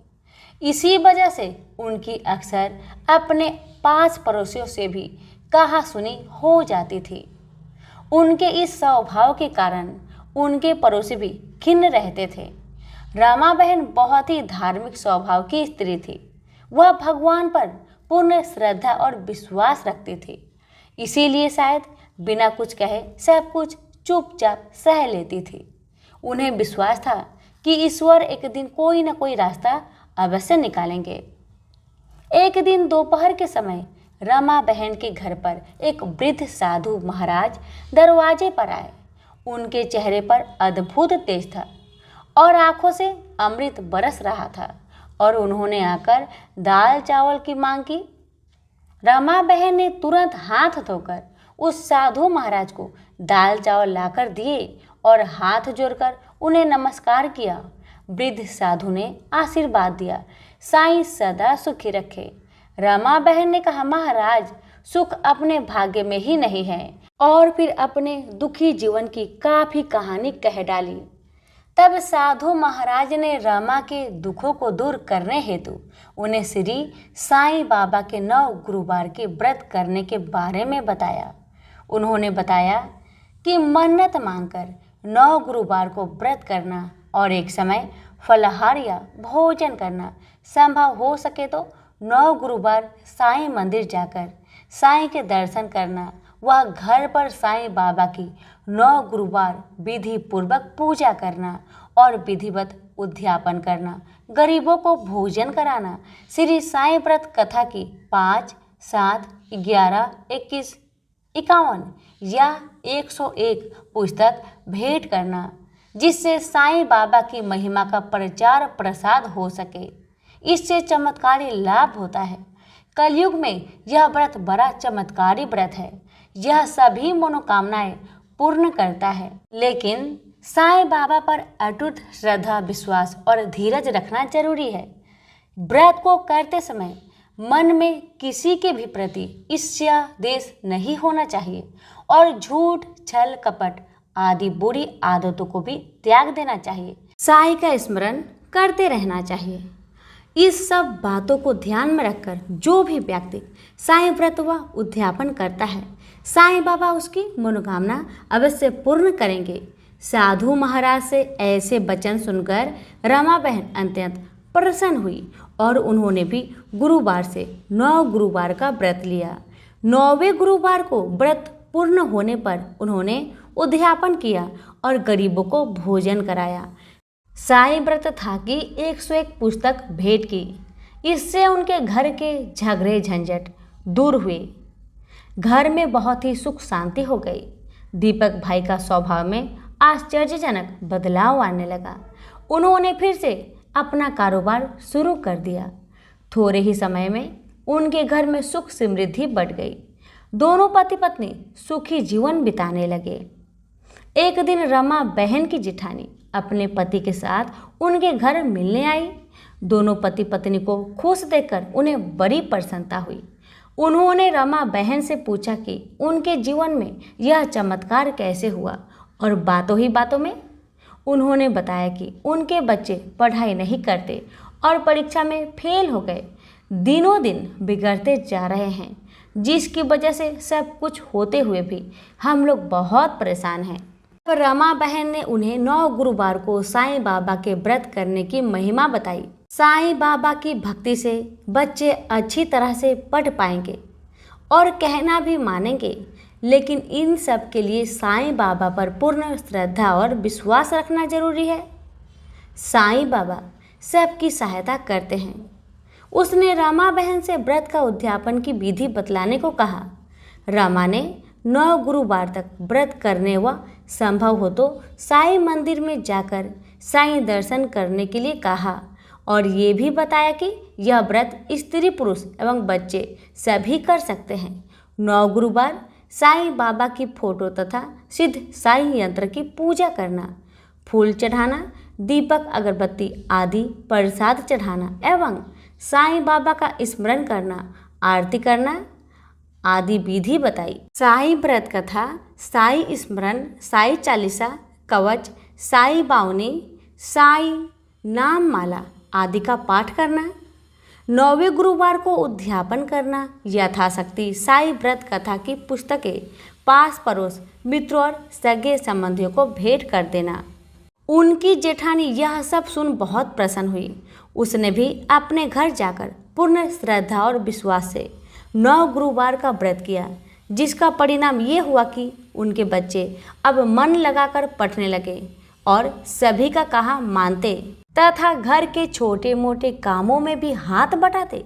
इसी वजह से उनकी अक्सर अपने पास पड़ोसियों से भी कहा सुनी हो जाती थी। उनके इस स्वभाव के कारण उनके पड़ोसी भी खिन्न रहते थे। रामा बहन बहुत ही धार्मिक स्वभाव की स्त्री थी। वह भगवान पर पूर्ण श्रद्धा और विश्वास रखती थी, इसीलिए शायद बिना कुछ कहे सब कुछ चुपचाप सह लेती थी। उन्हें विश्वास था कि ईश्वर एक दिन कोई न कोई रास्ता अवश्य निकालेंगे। एक दिन दोपहर के समय रमा बहन के घर पर एक वृद्ध साधु महाराज दरवाजे पर आए। उनके चेहरे पर अद्भुत तेज था और आंखों से अमृत बरस रहा था और उन्होंने आकर दाल चावल की मांग की। रमा बहन ने तुरंत हाथ धोकर उस साधु महाराज को दाल चावल लाकर दिए और हाथ जोड़कर उन्हें नमस्कार किया। वृद्ध साधु ने आशीर्वाद दिया, साईं सदा सुखी रखे। रमा बहन ने कहा, महाराज सुख अपने भाग्य में ही नहीं है, और फिर अपने दुखी जीवन की काफी कहानी कह डाली। तब साधु महाराज ने रमा के दुखों को दूर करने हेतु उन्हें श्री साईं बाबा के 9 गुरुवार के व्रत करने के बारे में बताया। उन्होंने बताया कि मन्नत मांगकर 9 गुरुवार को व्रत करना और एक समय फलाहार या भोजन करना, संभव हो सके तो 9 गुरुवार साईं मंदिर जाकर साईं के दर्शन करना, वह घर पर साईं बाबा की 9 गुरुवार विधि पूर्वक पूजा करना और विधिवत उद्यापन करना, गरीबों को भोजन कराना, श्री साईं व्रत कथा की 5, 7, 11, 21, 51 या 101 पुस्तक भेंट करना, जिससे साईं बाबा की महिमा का प्रचार प्रसार हो सके। इससे चमत्कारी लाभ होता है। कलयुग में यह व्रत बड़ा चमत्कारी व्रत है। यह सभी मनोकामनाएं पूर्ण करता है, लेकिन साईं बाबा पर अटूट श्रद्धा, विश्वास और धीरज रखना जरूरी है। व्रत को करते समय मन में किसी के भी प्रति ईर्ष्या, द्वेष नहीं होना चाहिए और झूठ, छल, कपट आदि बुरी आदतों को भी त्याग देना चाहिए। साईं का स्मरण करते रहना चाहिए। इस सब बातों को ध्यान में रखकर जो भी व्यक्ति साईं व्रत व उद्यापन करता है, साईं बाबा उसकी मनोकामना अवश्य पूर्ण करेंगे। साधु महाराज से ऐसे वचन सुनकर रमा बहन अत्यंत प्रसन्न हुई और उन्होंने भी गुरुवार से 9 गुरुवार का व्रत लिया। 9वें गुरुवार को व्रत पूर्ण होने पर उन्होंने उद्यापन किया और गरीबों को भोजन कराया। साईं व्रत था कि 101 पुस्तक भेंट की। इससे उनके घर के झगड़े झंझट दूर हुए। घर में बहुत ही सुख शांति हो गई। दीपक भाई का स्वभाव में आश्चर्यजनक बदलाव आने लगा। उन्होंने फिर से अपना कारोबार शुरू कर दिया। थोड़े ही समय में उनके घर में सुख समृद्धि बढ़ गई। दोनों पति पत्नी सुखी जीवन बिताने लगे। एक दिन रमा बहन की जेठानी अपने पति के साथ उनके घर मिलने आई। दोनों पति पत्नी को खुश देखकर उन्हें बड़ी प्रसन्नता हुई। उन्होंने रमा बहन से पूछा कि उनके जीवन में यह चमत्कार कैसे हुआ, और बातों ही बातों में उन्होंने बताया कि उनके बच्चे पढ़ाई नहीं करते और परीक्षा में फेल हो गए, दिनों दिन बिगड़ते जा रहे हैं, जिसकी वजह से सब कुछ होते हुए भी हम लोग बहुत परेशान हैं। पर रमा बहन ने उन्हें 9 गुरुवार को साईं बाबा के व्रत करने की महिमा बताई। साईं बाबा की भक्ति से बच्चे अच्छी तरह से पढ़ पाएंगे और कहना भी मानेंगे, लेकिन इन सब के लिए साईं बाबा पर पूर्ण श्रद्धा और विश्वास रखना जरूरी है। साईं बाबा सबकी सहायता करते हैं। उसने रमा बहन से व्रत का उद्यापन की विधि बतलाने को कहा। रमा ने 9 गुरुवार तक व्रत करने व संभव हो तो साईं मंदिर में जाकर साईं दर्शन करने के लिए कहा और ये भी बताया कि यह व्रत स्त्री पुरुष एवं बच्चे सभी कर सकते हैं। 9 गुरुवार साईं बाबा की फोटो तथा सिद्ध साईं यंत्र की पूजा करना, फूल चढ़ाना, दीपक अगरबत्ती आदि प्रसाद चढ़ाना एवं साईं बाबा का स्मरण करना, आरती करना आदि विधि बताई। साईं व्रत कथा, साईं स्मरण, साईं चालीसा, कवच, साईं बावनी, साईं नाम माला आदि का पाठ करना, 9वें गुरुवार को उद्यापन करना, यथाशक्ति साईं व्रत कथा की पुस्तकें पास पड़ोस मित्रों और सगे संबंधियों को भेंट कर देना। उनकी जेठानी यह सब सुन बहुत प्रसन्न हुई। उसने भी अपने घर जाकर पूर्ण श्रद्धा और विश्वास से 9 गुरुवार का व्रत किया, जिसका परिणाम ये हुआ कि उनके बच्चे अब मन लगाकर पढ़ने लगे और सभी का कहा मानते तथा घर के छोटे मोटे कामों में भी हाथ बटाते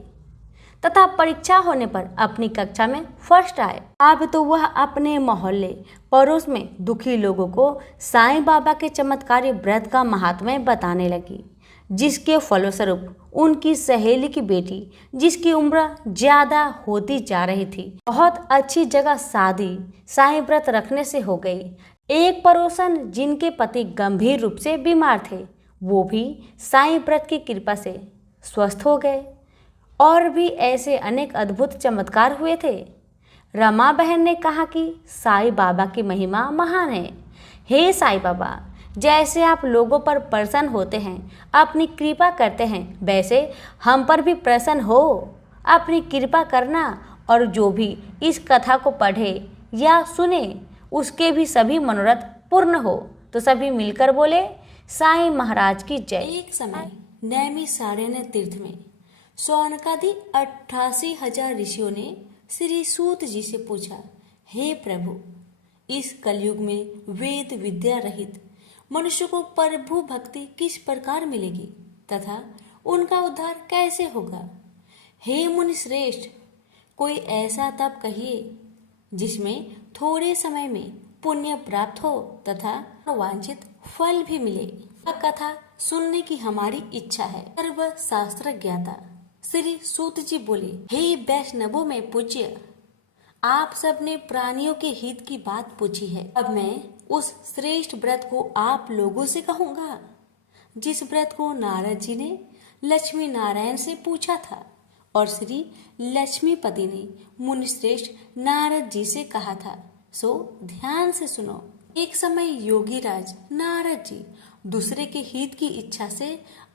तथा परीक्षा होने पर अपनी कक्षा में फर्स्ट आए। अब तो वह अपने मोहल्ले पड़ोस में दुखी लोगों को साईं बाबा के चमत्कारी व्रत का महात्म्य बताने लगी, जिसके फलस्वरूप उनकी सहेली की बेटी, जिसकी उम्र ज़्यादा होती जा रही थी, बहुत अच्छी जगह शादी साईं व्रत रखने से हो गई। एक पड़ोसन जिनके पति गंभीर रूप से बीमार थे, वो भी साईं व्रत की कृपा से स्वस्थ हो गए। और भी ऐसे अनेक अद्भुत चमत्कार हुए थे। रमा बहन ने कहा कि साईं बाबा की महिमा महान है। हे साईं बाबा, जैसे आप लोगों पर प्रसन्न होते हैं, अपनी कृपा करते हैं, वैसे हम पर भी प्रसन्न हो, अपनी कृपा करना। और जो भी इस कथा को पढ़े या सुने, उसके भी सभी मनोरथ पूर्ण हो। तो सभी मिलकर बोले साईं महाराज की जय। एक समय नैमिषारण्य तीर्थ में शौनकादि 88,000 ऋषियों ने श्री सूत जी से पूछा, हे प्रभु, इस कलयुग में वेद विद्या रहित मनुष्य को प्रभु भक्ति किस प्रकार मिलेगी तथा उनका उद्धार कैसे होगा? हे मुनि श्रेष्ठ, कोई ऐसा तप कहिए जिसमें थोड़े समय में पुण्य प्राप्त हो तथा वांछित फल भी मिले। यह कथा सुनने की हमारी इच्छा है। सर्व शास्त्र ज्ञाता श्री सूत जी बोले, हे वैष्णवों में पूज्य, आप सबने प्राणियों के हित की बात पूछी है। अब मैं उस श्रेष्ठ व्रत को आप लोगों से कहूंगा, जिस व्रत को नारद जी ने लक्ष्मी नारायण से पूछा था और श्री लक्ष्मीपति ने मुनिश्रेष्ठ नारद जी से कहा था। सो ध्यान से सुनो। एक समय योगी राज नारद जी दूसरे के हित की इच्छा से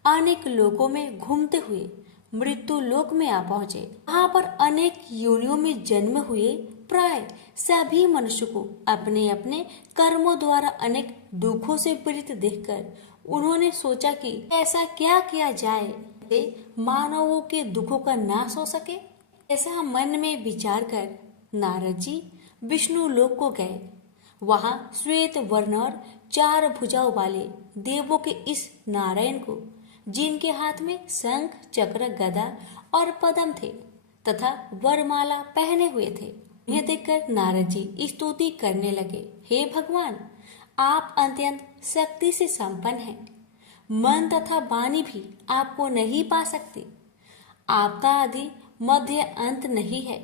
अनेक लोकों में घूमते हुए मृत्यु लोक में आ पहुंचे। वहां पर अनेक योनियों में जन्म हुए प्राय सभी मनुष्य को अपने अपने कर्मों द्वारा अनेक दुखों से पीड़ित देखकर उन्होंने सोचा कि ऐसा क्या किया जाए कि मानवों के दुखों का नाश हो सके। ऐसा मन में विचार कर नारद जी विष्णु लोक को गए। वहां श्वेत वर्ण और 4 भुजाओं वाले देवों के इस नारायण को, जिनके हाथ में शंख चक्र गदा और पद्म थे तथा वरमाला पहने हुए थे, इन्हें देखकर नारद जी स्तुति करने लगे। हे भगवान, आप अत्यंत शक्ति से संपन्न हैं। मन तथा वाणी भी आपको नहीं पा सकते। आपका आदि मध्य अंत नहीं है।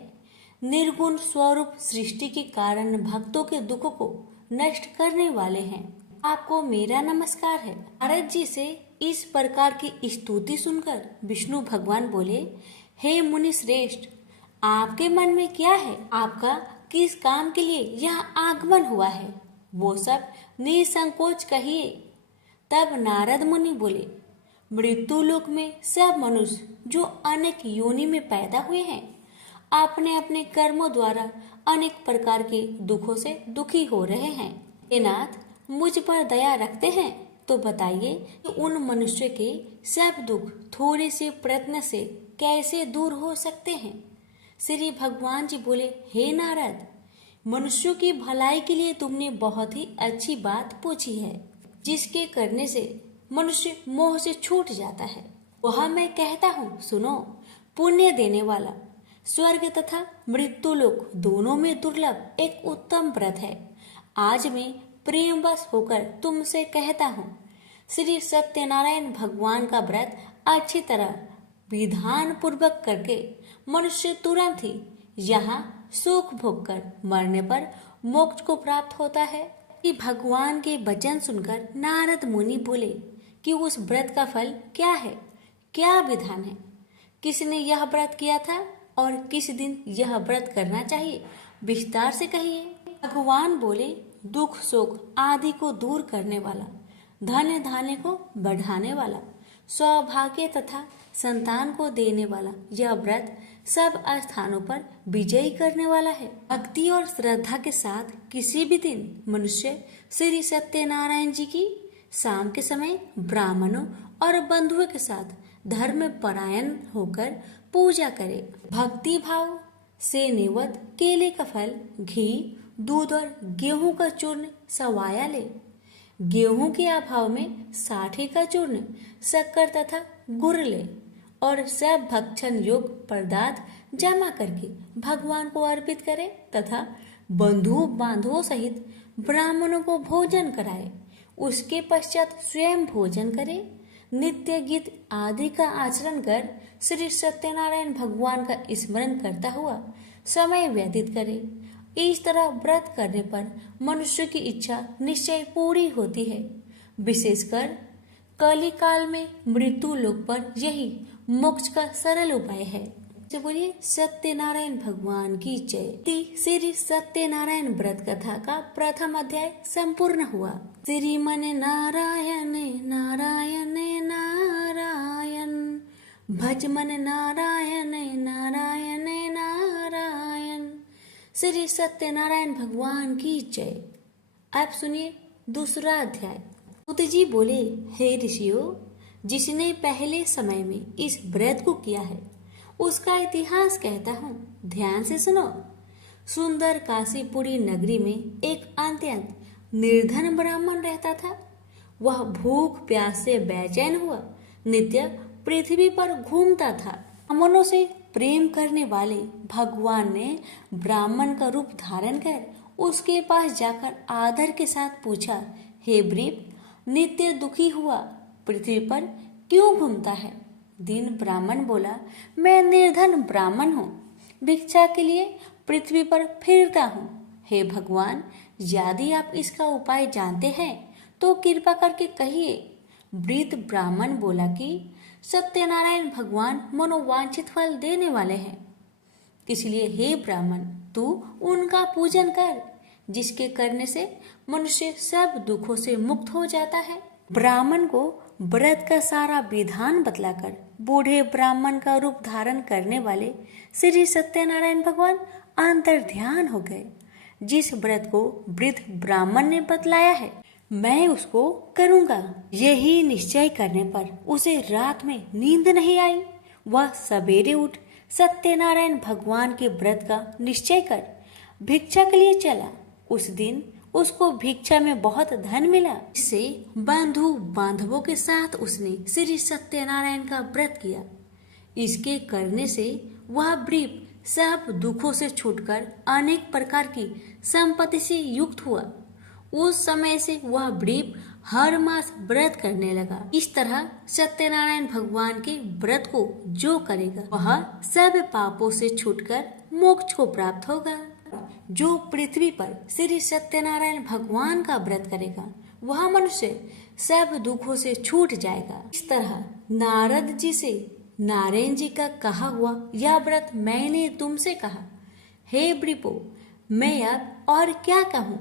निर्गुण स्वरूप सृष्टि के कारण भक्तों के दुखों को नष्ट करने वाले हैं। आपको मेरा नमस्कार है। नारद जी से इस प्रकार की स्तुति सुनकर विष्णु भगवान बोले, हे मुनि श्रेष्ठ, आपके मन में क्या है? आपका किस काम के लिए यहाँ आगमन हुआ है? वो सब निसंकोच कहिए। तब नारद मुनि बोले, मृत्यु लोक में सब मनुष्य जो अनेक योनि में पैदा हुए हैं, अपने अपने कर्मों द्वारा अनेक प्रकार के दुखों से दुखी हो रहे हैं। हे नाथ, मुझ पर दया रखते हैं तो बताइए कि उन मनुष्य के सब दुख थोड़े से प्रयत्न से कैसे दूर हो सकते हैं। श्री भगवान जी बोले, हे नारद, मनुष्यों की भलाई के लिए तुमने बहुत ही अच्छी बात पूछी है, जिसके करने से मनुष्य मोह से छूट जाता है। वह मैं कहता हूँ, सुनो। पुण्य देने वाला स्वर्ग तथा मृत्यु लोक दोनों में दुर्लभ एक उत्तम व्रत है। आज मैं प्रेमवश होकर तुमसे कहता हूँ, श्री सत्यनारायण भगवान का व्रत अच्छी तरह विधान पूर्वक करके मनुष्य तुरंत ही यहाँ सुख भोग कर मरने पर मोक्ष को प्राप्त होता है। कि भगवान के वचन सुनकर नारद मुनि बोले कि उस व्रत का फल क्या है, क्या विधान है, किसने यह व्रत किया था और किस दिन यह व्रत करना चाहिए, विस्तार से कहिए। भगवान बोले, दुख शोक आदि को दूर करने वाला, धन धान्य को बढ़ाने वाला, सौभाग्य तथा संतान को देने वाला यह व्रत सब स्थानों पर विजयी करने वाला है। भक्ति और श्रद्धा के साथ किसी भी दिन मनुष्य श्री सत्यनारायण जी की शाम के समय ब्राह्मणों और बंधुओं के साथ धर्म परायण होकर पूजा करे। भक्ति भाव से निवत केले का फल, घी, दूध और गेहूं का चूर्ण सवाया ले। गेहूं के अभाव में साठी का चूर्ण, शक्कर तथा गुड़ ले और सब भक्षण योग्य पदार्थ जमा करके भगवान को अर्पित करे तथा बंधु बांधवों सहित ब्राह्मणों को भोजन कराए। उसके पश्चात स्वयं भोजन करे। नित्य गीत आदि का आचरण कर श्री सत्यनारायण भगवान का स्मरण करता हुआ समय व्यतीत करे। इस तरह व्रत करने पर मनुष्य की इच्छा निश्चय पूरी होती है। विशेषकर कली काल में मृत्यु लोक पर यही मोक्ष का सरल उपाय है। तो बोलिए सत्यनारायण भगवान की जय। श्री सत्यनारायण व्रत कथा का प्रथम अध्याय संपूर्ण हुआ। श्रीमन नारायण नारायण नारायण, भजमन नारायण नारायण नारायण। श्री सत्यनारायण भगवान की जय। अब सुनिए दूसरा अध्याय। सूत जी बोले, हे ऋषियों, जिसने पहले समय में इस व्रत को किया है उसका इतिहास कहता हूँ, ध्यान से सुनो। सुंदर काशीपुरी नगरी में एक अत्यंत निर्धन ब्राह्मण रहता था। वह भूख प्यास से बेचैन हुआ नित्य पृथ्वी पर घूमता था। ब्राह्मणों से प्रेम करने वाले भगवान ने ब्राह्मण का रूप धारण कर उसके पास जाकर आदर के साथ पूछा, हे ब्रीप, नित्य दुखी हुआ पृथ्वी पर क्यों घूमता है? दीन ब्राह्मण बोला, मैं निर्धन ब्राह्मण हूँ, भिक्षा के लिए पृथ्वी पर फिरता हूँ। हे भगवान, यदि आप इसका उपाय जानते हैं तो कृपा करके कहिए। वृद्ध ब्राह्मण बोला कि सत्यनारायण भगवान मनोवांछित फल देने वाले हैं, इसलिए हे ब्राह्मण तू उनका पूजन कर, जिसके करने से मनुष्य सब दुखों से मुक्त हो जाता है। ब्राह्मण को व्रत का सारा विधान बतलाकर बूढ़े ब्राह्मण का रूप धारण करने वाले श्री सत्यनारायण भगवान अंतर ध्यान हो गए। जिस व्रत को वृद्ध ब्राह्मण ने बतलाया है मैं उसको करूंगा, यही निश्चय करने पर उसे रात में नींद नहीं आई। वह सवेरे उठ सत्यनारायण भगवान के व्रत का निश्चय कर भिक्षा के लिए चला। उस दिन उसको भिक्षा में बहुत धन मिला, इससे बंधु बांधवों के साथ उसने श्री सत्यनारायण का व्रत किया। इसके करने से वह वृप सब दुखों से छूटकर अनेक प्रकार की संपत्ति से युक्त हुआ। उस समय से वह वृप हर मास व्रत करने लगा। इस तरह सत्यनारायण भगवान के व्रत को जो करेगा वह सब पापों से छूटकर मोक्ष को प्राप्त होगा। जो पृथ्वी पर श्री सत्यनारायण भगवान का व्रत करेगा वह मनुष्य सब दुखों से छूट जाएगा। इस तरह नारद जी से नारायण जी का कहा हुआ यह व्रत मैंने तुमसे कहा। हे वृपो, मैं अब और क्या कहूँ।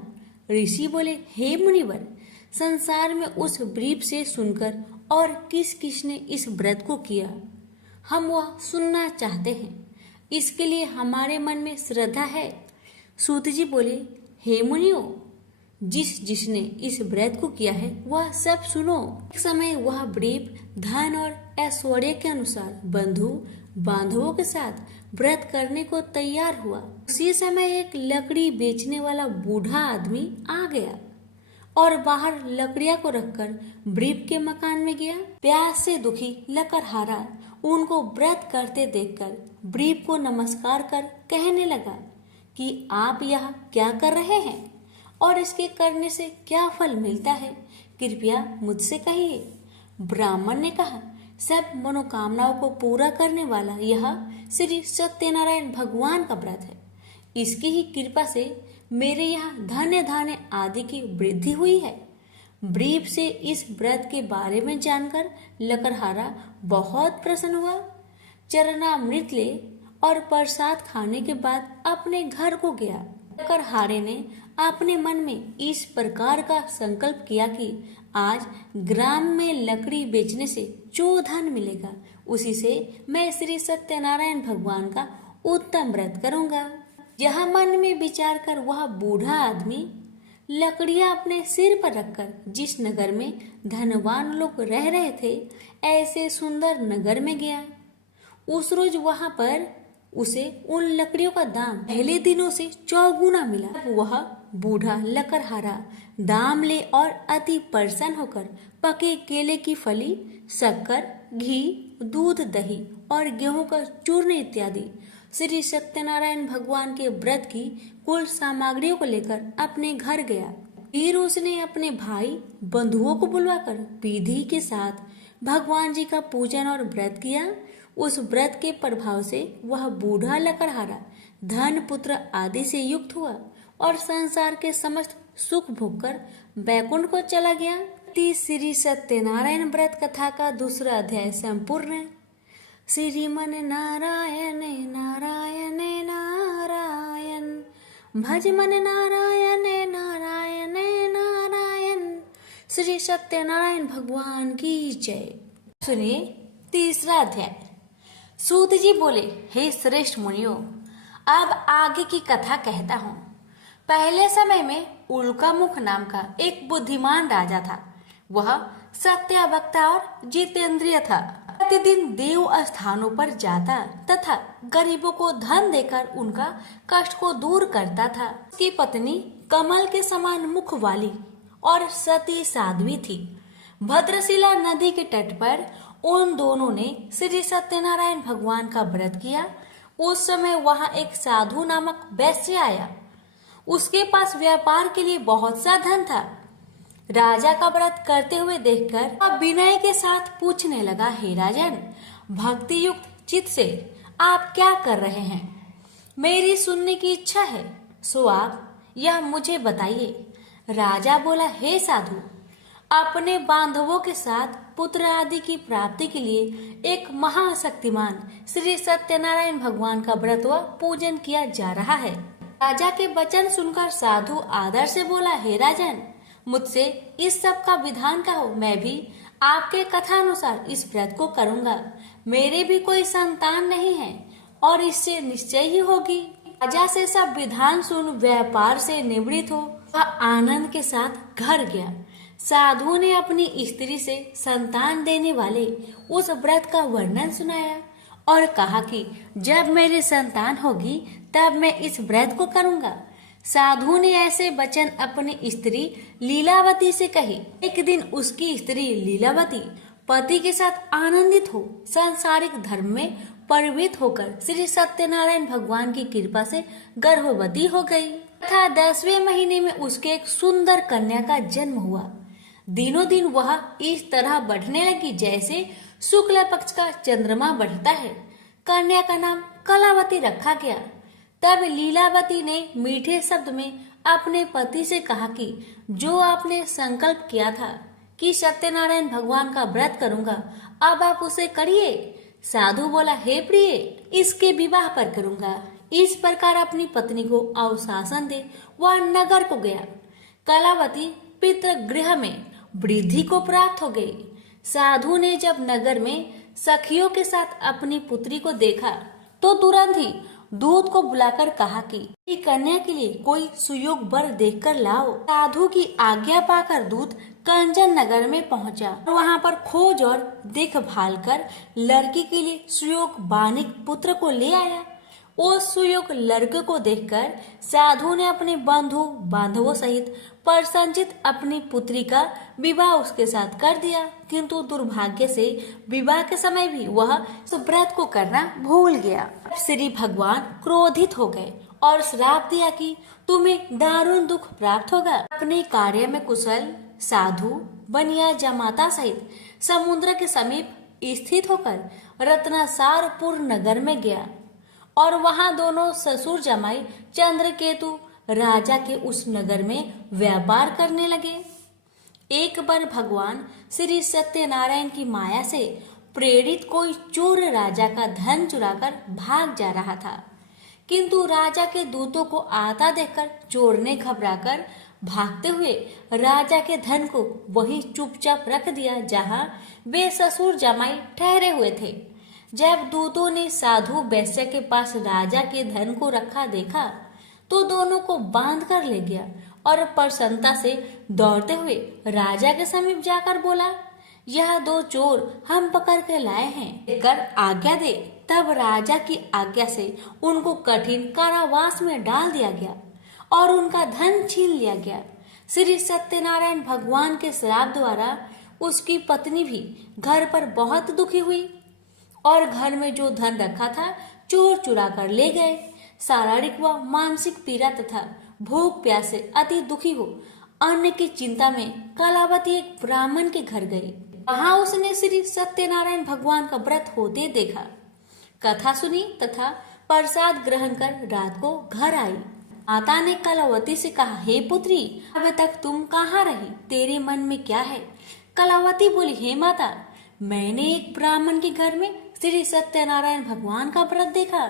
ऋषि बोले, हे मुनिवर, संसार में उस वृप से सुनकर और किस किस ने इस व्रत को किया हम वह सुनना चाहते हैं, इसके लिए हमारे मन में श्रद्धा है। सूत जी बोले, हे मुनियों, जिसने इस व्रत को किया है वह सब सुनो। एक समय वह वृप धन और ऐश्वर्य के अनुसार बंधु बांधवों के साथ व्रत करने को तैयार हुआ। उसी समय एक लकड़ी बेचने वाला बूढ़ा आदमी आ गया और बाहर लकड़ियां को रखकर वृप के मकान में गया। प्यास से दुखी लकड़हारा उनको व्रत करते देखकर वृप को नमस्कार कर कहने लगा कि आप यह क्या कर रहे हैं और इसके करने से क्या फल मिलता है, कृपया मुझसे कहिए। ब्राह्मण ने कहा, सब मनोकामनाओं को पूरा करने वाला यह श्री सत्यनारायण भगवान का व्रत है। इसकी ही कृपा से मेरे यहाँ धन्य धान्य आदि की वृद्धि हुई है। वृप से इस व्रत के बारे में जानकर लकड़हारा बहुत प्रसन्न हुआ। चरणामृत ले और प्रसाद खाने के बाद अपने घर को गया। लकड़हारे ने अपने मन में इस प्रकार का संकल्प किया कि आज ग्राम में लकड़ी बेचने से जो धन मिलेगा उसी से मैं श्री सत्यनारायण भगवान का उत्तम व्रत करूंगा। यह मन में विचार कर वह बूढ़ा आदमी लकड़ियां अपने सिर पर रखकर जिस नगर में धनवान लोग रह रहे थे ऐसे सुंदर नगर में गया। उस रोज वहां पर उसे उन लकड़ियों का दाम पहले दिनों से चौगुना मिला। वह बूढ़ा लकड़हारा दाम ले और अति प्रसन्न होकर पके केले की फली, शक्कर, घी, दूध, दही और गेहूं का चूर्ण इत्यादि श्री सत्यनारायण भगवान के व्रत की कुल सामग्रियों को लेकर अपने घर गया। फिर उसने अपने भाई बंधुओं को बुलवाकर विधि के साथ भगवान जी का पूजन और व्रत किया। उस व्रत के प्रभाव से वह बूढ़ा लकड़हारा धन पुत्र आदि से युक्त हुआ और संसार के समस्त सुख भोगकर बैकुंठ को चला गया। श्री सत्यनारायण व्रत कथा का दूसरा अध्याय संपूर्ण। श्रीमन नारायण नारायण नारायण, भज मन नारायण नारायण नारायण। श्री सत्यनारायण भगवान की जय। सुनिए तीसरा अध्याय। सूत जी बोले, हे श्रेष्ठ मुनियों, अब आगे की कथा कहता हूँ। पहले समय में उल्कामुख नाम का एक बुद्धिमान राजा था। वह सत्यवक्ता और जितेंद्रिय था। प्रतिदिन देव स्थानों पर जाता तथा गरीबों को धन देकर उनका कष्ट को दूर करता था। उसकी पत्नी कमल के समान मुख वाली और सती साध्वी थी। भद्रशिला नदी के तट पर उन दोनों ने श्री सत्यनारायण भगवान का व्रत किया। उस समय वहां एक साधु नामक वैश्य आया। उसके पास व्यापार के लिए बहुत सा धन था। राजा का व्रत करते हुए देखकर वह विनय के साथ पूछने लगा, हे राजन, भक्ति युक्त चित्त से आप क्या कर रहे हैं? मेरी सुनने की इच्छा है, सो आप यह मुझे बताइए। राजा बोला, हे साधु, अपने बांधवों के साथ पुत्र आदि की प्राप्ति के लिए एक महाशक्तिमान श्री सत्यनारायण भगवान का व्रत व पूजन किया जा रहा है। राजा के वचन सुनकर साधु आदर से बोला, हे राजन, मुझसे इस सब का विधान कहो, मैं भी आपके कथानुसार इस व्रत को करूंगा। मेरे भी कोई संतान नहीं है और इससे निश्चय ही होगी। राजा से सब विधान सुन व्यापार से निवृत्त हो वह आनंद के साथ घर गया। साधु ने अपनी स्त्री से संतान देने वाले उस व्रत का वर्णन सुनाया और कहा कि जब मेरी संतान होगी तब मैं इस व्रत को करूंगा। साधु ने ऐसे वचन अपनी स्त्री लीलावती से कही। एक दिन उसकी स्त्री लीलावती पति के साथ आनंदित हो सांसारिक धर्म में प्रवृत्त होकर श्री सत्यनारायण भगवान की कृपा से गर्भवती हो गई तथा 10वें महीने में उसके एक सुंदर कन्या का जन्म हुआ। दिनों दिन वह इस तरह बढ़ने लगी जैसे शुक्ल पक्ष का चंद्रमा बढ़ता है। कन्या का नाम कलावती रखा गया। तब लीलावती ने मीठे शब्द में अपने पति से कहा कि जो आपने संकल्प किया था कि सत्यनारायण भगवान का व्रत करूंगा, अब आप उसे करिए। साधु बोला, हे प्रिय, इसके विवाह पर करूंगा। इस प्रकार अपनी पत्नी को अवशासन दे वह नगर को गया। कलावती पितृगृह में वृद्धि को प्राप्त हो गई। साधु ने जब नगर में सखियों के साथ अपनी पुत्री को देखा तो तुरंत ही दूत को बुलाकर कहा कि कन्या के लिए कोई सुयोग वर देखकर लाओ। साधु की आज्ञा पाकर दूत कंचन नगर में पहुंचा और वहां पर खोज और देखभाल कर लड़की के लिए सुयोग बानिक पुत्र को ले आया। उस सुयोग लड़के को देखकर साधु ने अपने बंधु बांधवों सहित प्रसन्नचित अपनी पुत्री का विवाह उसके साथ कर दिया। किंतु दुर्भाग्य से विवाह के समय भी वह उस व्रत को करना भूल गया। श्री भगवान क्रोधित हो गए और श्राप दिया कि तुम्हें दारुण दुख प्राप्त होगा। अपने कार्य में कुशल साधु बनिया जमाता सहित समुद्र के समीप स्थित होकर रत्नासारपुर नगर में गया और वहां दोनों ससुर जमाई चंद्रकेतु राजा के उस नगर में व्यापार करने लगे। एक बार भगवान श्री सत्यनारायण की माया से प्रेरित कोई चोर राजा का धन चुराकर भाग जा रहा था, किंतु राजा के दूतों को आता देखकर चोर ने घबराकर भागते हुए राजा के धन को वहीं चुपचाप रख दिया जहां वे ससुर जमाई ठहरे हुए थे। जब दूतों ने साधु वैश्य के पास राजा के धन को रखा देखा तो दोनों को बांध कर ले गया और प्रसन्नता से दौड़ते हुए राजा के समीप जाकर बोला, यह दो चोर हम पकड़ के लाए हैं, कर आज्ञा दे। तब राजा की आज्ञा से उनको कठिन कारावास में डाल दिया गया और उनका धन छीन लिया गया। श्री सत्यनारायण भगवान के श्राप द्वारा उसकी पत्नी भी घर पर बहुत दुखी हुई और घर में जो धन रखा था चोर चुरा कर ले गए। शारीरिक व मानसिक पीड़ा तथा भूख प्यास से अति दुखी हो अन्न की चिंता में कलावती एक ब्राह्मण के घर गई। वहां उसने श्री सत्यनारायण भगवान का व्रत होते देखा, कथा सुनी तथा प्रसाद ग्रहण कर रात को घर आई। माता ने कलावती से कहा, हे पुत्री, अभी तक तुम कहाँ रही? तेरे मन में क्या है? कलावती बोली, हे माता, मैंने एक ब्राह्मण के घर में श्री सत्यनारायण भगवान का व्रत देखा।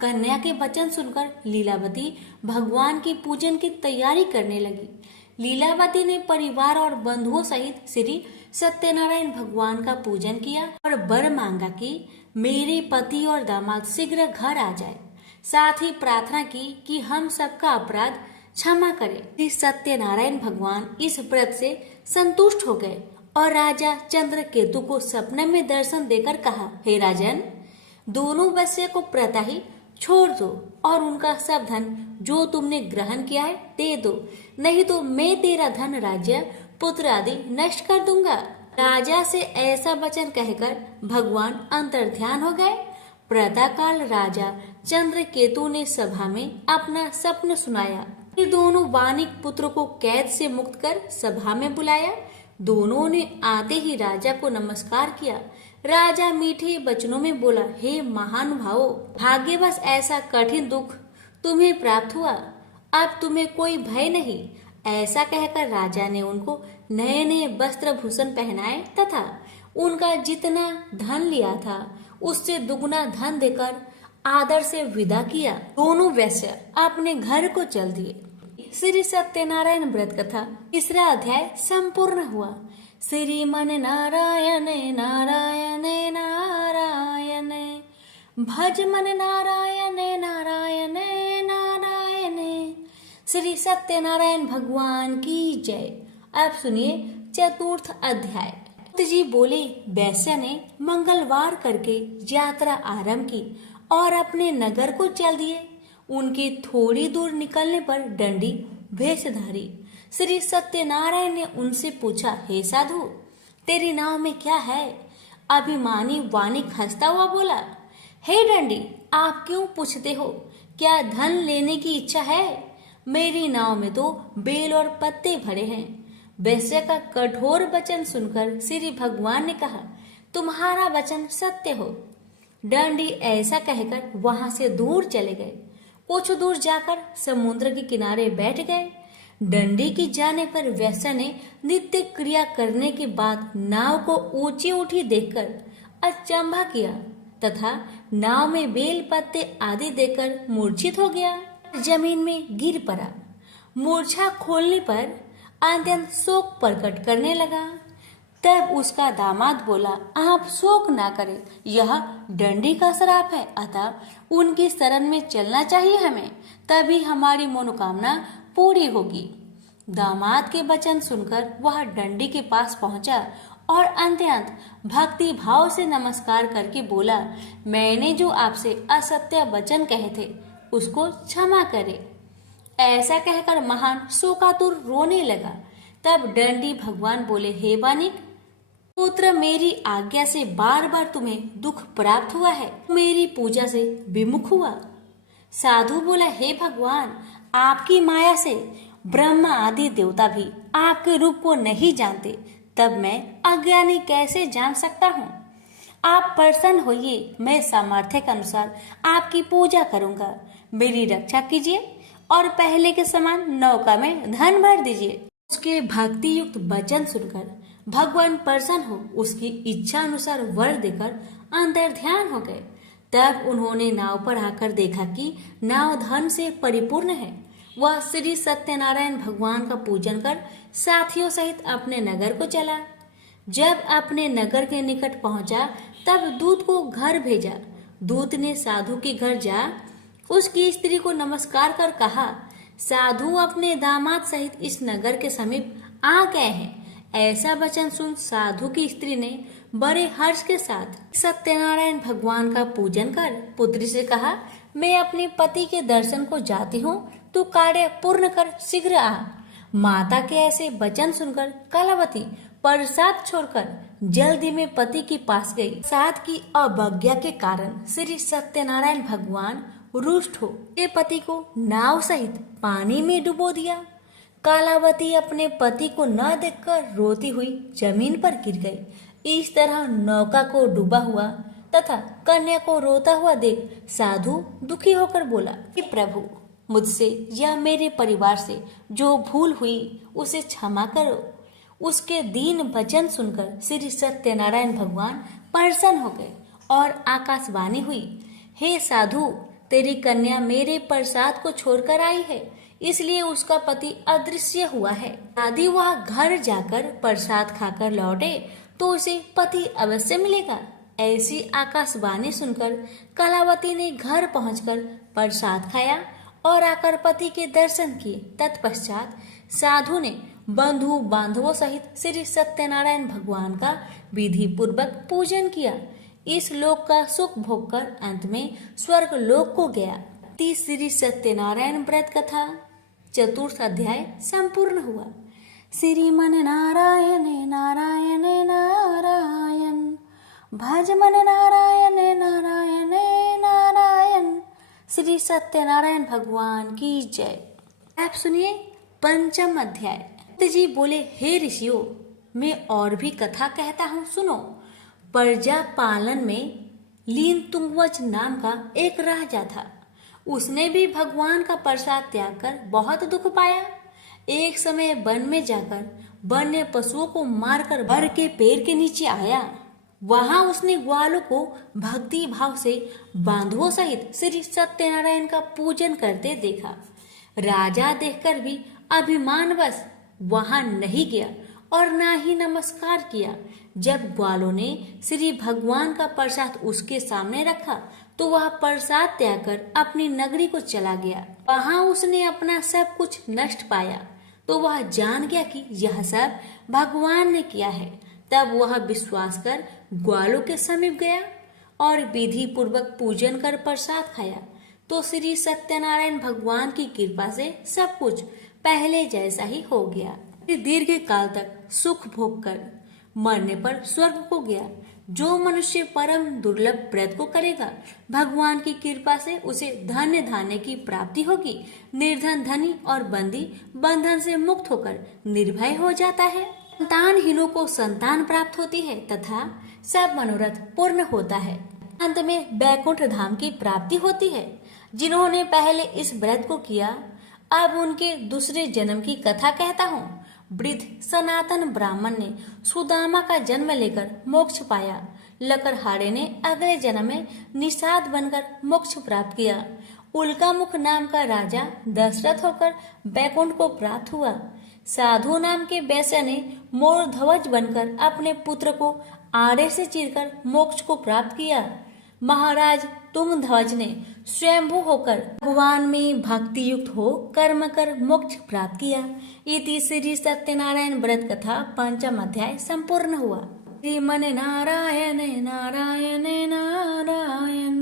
कन्या के वचन सुनकर लीलावती भगवान की पूजन की तैयारी करने लगी। लीलावती ने परिवार और बंधुओं सहित श्री सत्यनारायण भगवान का पूजन किया और वर मांगा कि मेरे पति और दामाद शीघ्र घर आ जाए। साथ ही प्रार्थना की कि हम सबका अपराध क्षमा करें। श्री सत्यनारायण भगवान इस व्रत से संतुष्ट हो गए और राजा चंद्रकेतु को सपने में दर्शन देकर कहा, हे राजन, दोनों वैश्य को प्रता ही छोड़ दो और उनका सब धन जो तुमने ग्रहण किया है दे दो, नहीं तो मैं तेरा धन, राज्य, पुत्र आदि नष्ट कर दूंगा। राजा से ऐसा वचन कहकर भगवान अंतर्ध्यान हो गए। प्रातःकाल राजा चंद्रकेतु ने सभा में अपना स्वप्न सुनाया। फिर दोनों वानिक पुत्र को कैद से मुक्त कर सभा में बुलाया। दोनों ने आते ही राजा को नमस्कार किया। राजा मीठे वचनों में बोला, हे महानुभावों, भाग्यवश ऐसा कठिन दुख तुम्हें प्राप्त हुआ अब तुम्हें कोई भय नहीं। ऐसा कहकर राजा ने उनको नए नए वस्त्र भूषण पहनाए तथा उनका जितना धन लिया था उससे दुगना धन देकर आदर से विदा किया। दोनों वैश्य अपने घर को चल दिए। श्री सत्यनारायण व्रत कथा तीसरा अध्याय संपूर्ण हुआ। श्रीमन नारायण नारायण नारायण भज मन नारायण नारायण नारायण। श्री सत्यनारायण भगवान की जय। अब सुनिए चतुर्थ अध्याय। जी बोले, वैश्य ने मंगलवार करके यात्रा आरंभ की और अपने नगर को चल दिए। उनके थोड़ी दूर निकलने पर दंडी भेषधारी श्री सत्यनारायण ने उनसे पूछा, हे साधु, तेरी नाव में क्या है? अभिमानी वाणिक हंसता हुआ बोला, हे दंडी, आप क्यों पूछते हो? क्या धन लेने की इच्छा है? मेरी नाव में तो बेल और पत्ते भरे हैं। वैश्य का कठोर वचन सुनकर श्री भगवान ने कहा, तुम्हारा वचन सत्य हो। दंडी ऐसा कहकर वहां से दूर चले गए। कुछ दूर जाकर समुद्र के किनारे बैठ गए। दंडी की जाने पर वैश्य ने नित्य क्रिया करने के बाद नाव को ऊंची उठी देखकर अचंभा किया तथा नाव में बेल पत्ते आदि देकर मूर्छित हो गया, जमीन में गिर पड़ा। मूर्छा खोलने पर अत्यंत शोक प्रकट करने लगा। तब उसका दामाद बोला, आप शोक ना करें, यह दंडी का श्राप है, अतः उनकी शरण में चलना चाहिए हमें, तभी हमारी मनोकामना पूरी होगी। दामाद के वचन सुनकर वह दंडी के पास पहुंचा और अत्यंत भक्ति भाव से नमस्कार करके बोला, मैंने जो आपसे असत्य वचन कहे थे उसको क्षमा करे। ऐसा कहकर महान शोकातुर रोने लगा। तब दंडी भगवान बोले, हे वाणिक पुत्र, मेरी आज्ञा से बार बार तुम्हें दुख प्राप्त हुआ है, मेरी पूजा से विमुख हुआ। साधु बोला, हे भगवान, आपकी माया से ब्रह्मा आदि देवता भी आपके रूप को नहीं जानते, तब मैं अज्ञानी कैसे जान सकता हूँ? आप प्रसन्न होइए, मैं सामर्थ्य के अनुसार आपकी पूजा करूंगा। मेरी रक्षा कीजिए और पहले के समान नौका में धन भर दीजिए। उसके भक्ति युक्त वचन सुनकर भगवान प्रसन्न हो उसकी इच्छा अनुसार वर देकर अंतर्ध्यान हो गए। तब उन्होंने नाव पर आकर देखा कि नाव धन से परिपूर्ण है। वह श्री सत्यनारायण भगवान का पूजन कर साथियों सहित अपने नगर को चला। जब अपने नगर के निकट पहुंचा तब दूत को घर भेजा। दूत ने साधु के घर जा उसकी स्त्री को नमस्कार कर कहा, साधु अपने दामाद सहित इस नगर के समीप आ गए हैं। ऐसा वचन सुन साधु की स्त्री ने बड़े हर्ष के साथ सत्यनारायण भगवान का पूजन कर पुत्री से कहा, मैं अपने पति के दर्शन को जाती हूँ, तू कार्य पूर्ण कर शीघ्र आ। माता के ऐसे वचन सुनकर कलावती प्रसाद छोड़कर जल्दी में पति के पास गई। साथ की अवज्ञा के कारण श्री सत्यनारायण भगवान रुष्ट हो के पति को नाव सहित पानी में डुबो दिया। कालावती अपने पति को न देखकर रोती हुई जमीन पर गिर गई। इस तरह नौका को डूबा हुआ तथा कन्या को रोता हुआ देख साधु दुखी होकर बोला कि प्रभु, मुझसे या मेरे परिवार से जो भूल हुई उसे क्षमा करो। उसके दीन वचन सुनकर श्री सत्यनारायण भगवान प्रसन्न हो गए और आकाशवाणी हुई, हे साधु, तेरी कन्या मेरे प्रसाद को छोड़कर आई है, इसलिए उसका पति अदृश्य हुआ है। यदि वह घर जाकर प्रसाद खाकर लौटे तो उसे पति अवश्य मिलेगा। ऐसी आकाशवाणी सुनकर कलावती ने घर पहुंचकर प्रसाद खाया और आकर पति के दर्शन किए। तत्पश्चात साधु ने बंधु बांधवों सहित श्री सत्यनारायण भगवान का विधि पूर्वक पूजन किया। इस लोक का सुख भोगकर अंत में स्वर्ग लोक को गया। श्री सत्यनारायण व्रत कथा चतुर्थ अध्याय संपूर्ण हुआ। श्रीमन नारायण नारायण नारायण भज मन नारायण नारायण नारायण। श्री सत्यनारायण भगवान की जय। आप सुनिए पंचम अध्याय। जी बोले, हे ऋषियों, मैं और भी कथा कहता हूँ, सुनो। प्रजा पालन में लीन तुंगवच नाम का एक राजा था। उसने भी भगवान का प्रसाद त्याग कर बहुत दुख पाया। एक समय वन में जाकर वन्य पशुओं को मारकर बर के पेड़ के नीचे आया। वहां उसने ग्वालों को भक्ति भाव से बांधवों सहित श्री सत्यनारायण का पूजन करते देखा। राजा देखकर भी अभिमानवश वहां नहीं गया और ना ही नमस्कार किया। जब ग्वालों ने श्री भगवान का प्रसाद उसके सामने रखा तो वह प्रसाद त्याग कर अपनी नगरी को चला गया। वहां उसने अपना सब कुछ नष्ट पाया तो वह जान गया कि यह सब भगवान ने किया है। तब वह विश्वास कर ग्वालों के समीप गया और विधि पूर्वक पूजन कर प्रसाद खाया तो श्री सत्यनारायण भगवान की कृपा से सब कुछ पहले जैसा ही हो गया। दीर्घ काल तक सुख भोग कर मरने पर स्वर्ग को गया। जो मनुष्य परम दुर्लभ व्रत को करेगा भगवान की कृपा से उसे धन्य धान्य की प्राप्ति होगी। निर्धन धनी और बंदी बंधन से मुक्त होकर निर्भय हो जाता है। संतानहीनों को संतान प्राप्त होती है तथा सब मनोरथ पूर्ण होता है। अंत में बैकुंठ धाम की प्राप्ति होती है। जिन्होंने पहले इस व्रत को किया अब उनके दूसरे जन्म की कथा कहता हूँ। वृद्ध सनातन ब्राह्मण ने सुदामा का जन्म लेकर मोक्ष पाया। लकड़हारे ने अगले जन्म में निषाद बनकर मोक्ष प्राप्त किया। उल्कामुख नाम का राजा दशरथ होकर बैकुंठ को प्राप्त हुआ। साधु नाम के वैश्य ने मोर ध्वज बनकर अपने पुत्र को आड़े से चीरकर मोक्ष को प्राप्त किया। महाराज तुंग ध्वज ने स्वयंभू होकर भगवान में भक्ति युक्त हो कर्म कर मोक्ष प्राप्त किया। इति श्री सत्यनारायण व्रत कथा पंचम अध्याय संपूर्ण हुआ। श्रीमन नारायण नारायण नारायण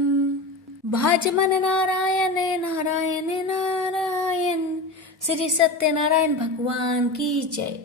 भज मन नारायण नारायण नारायण। श्री सत्यनारायण भगवान की जय।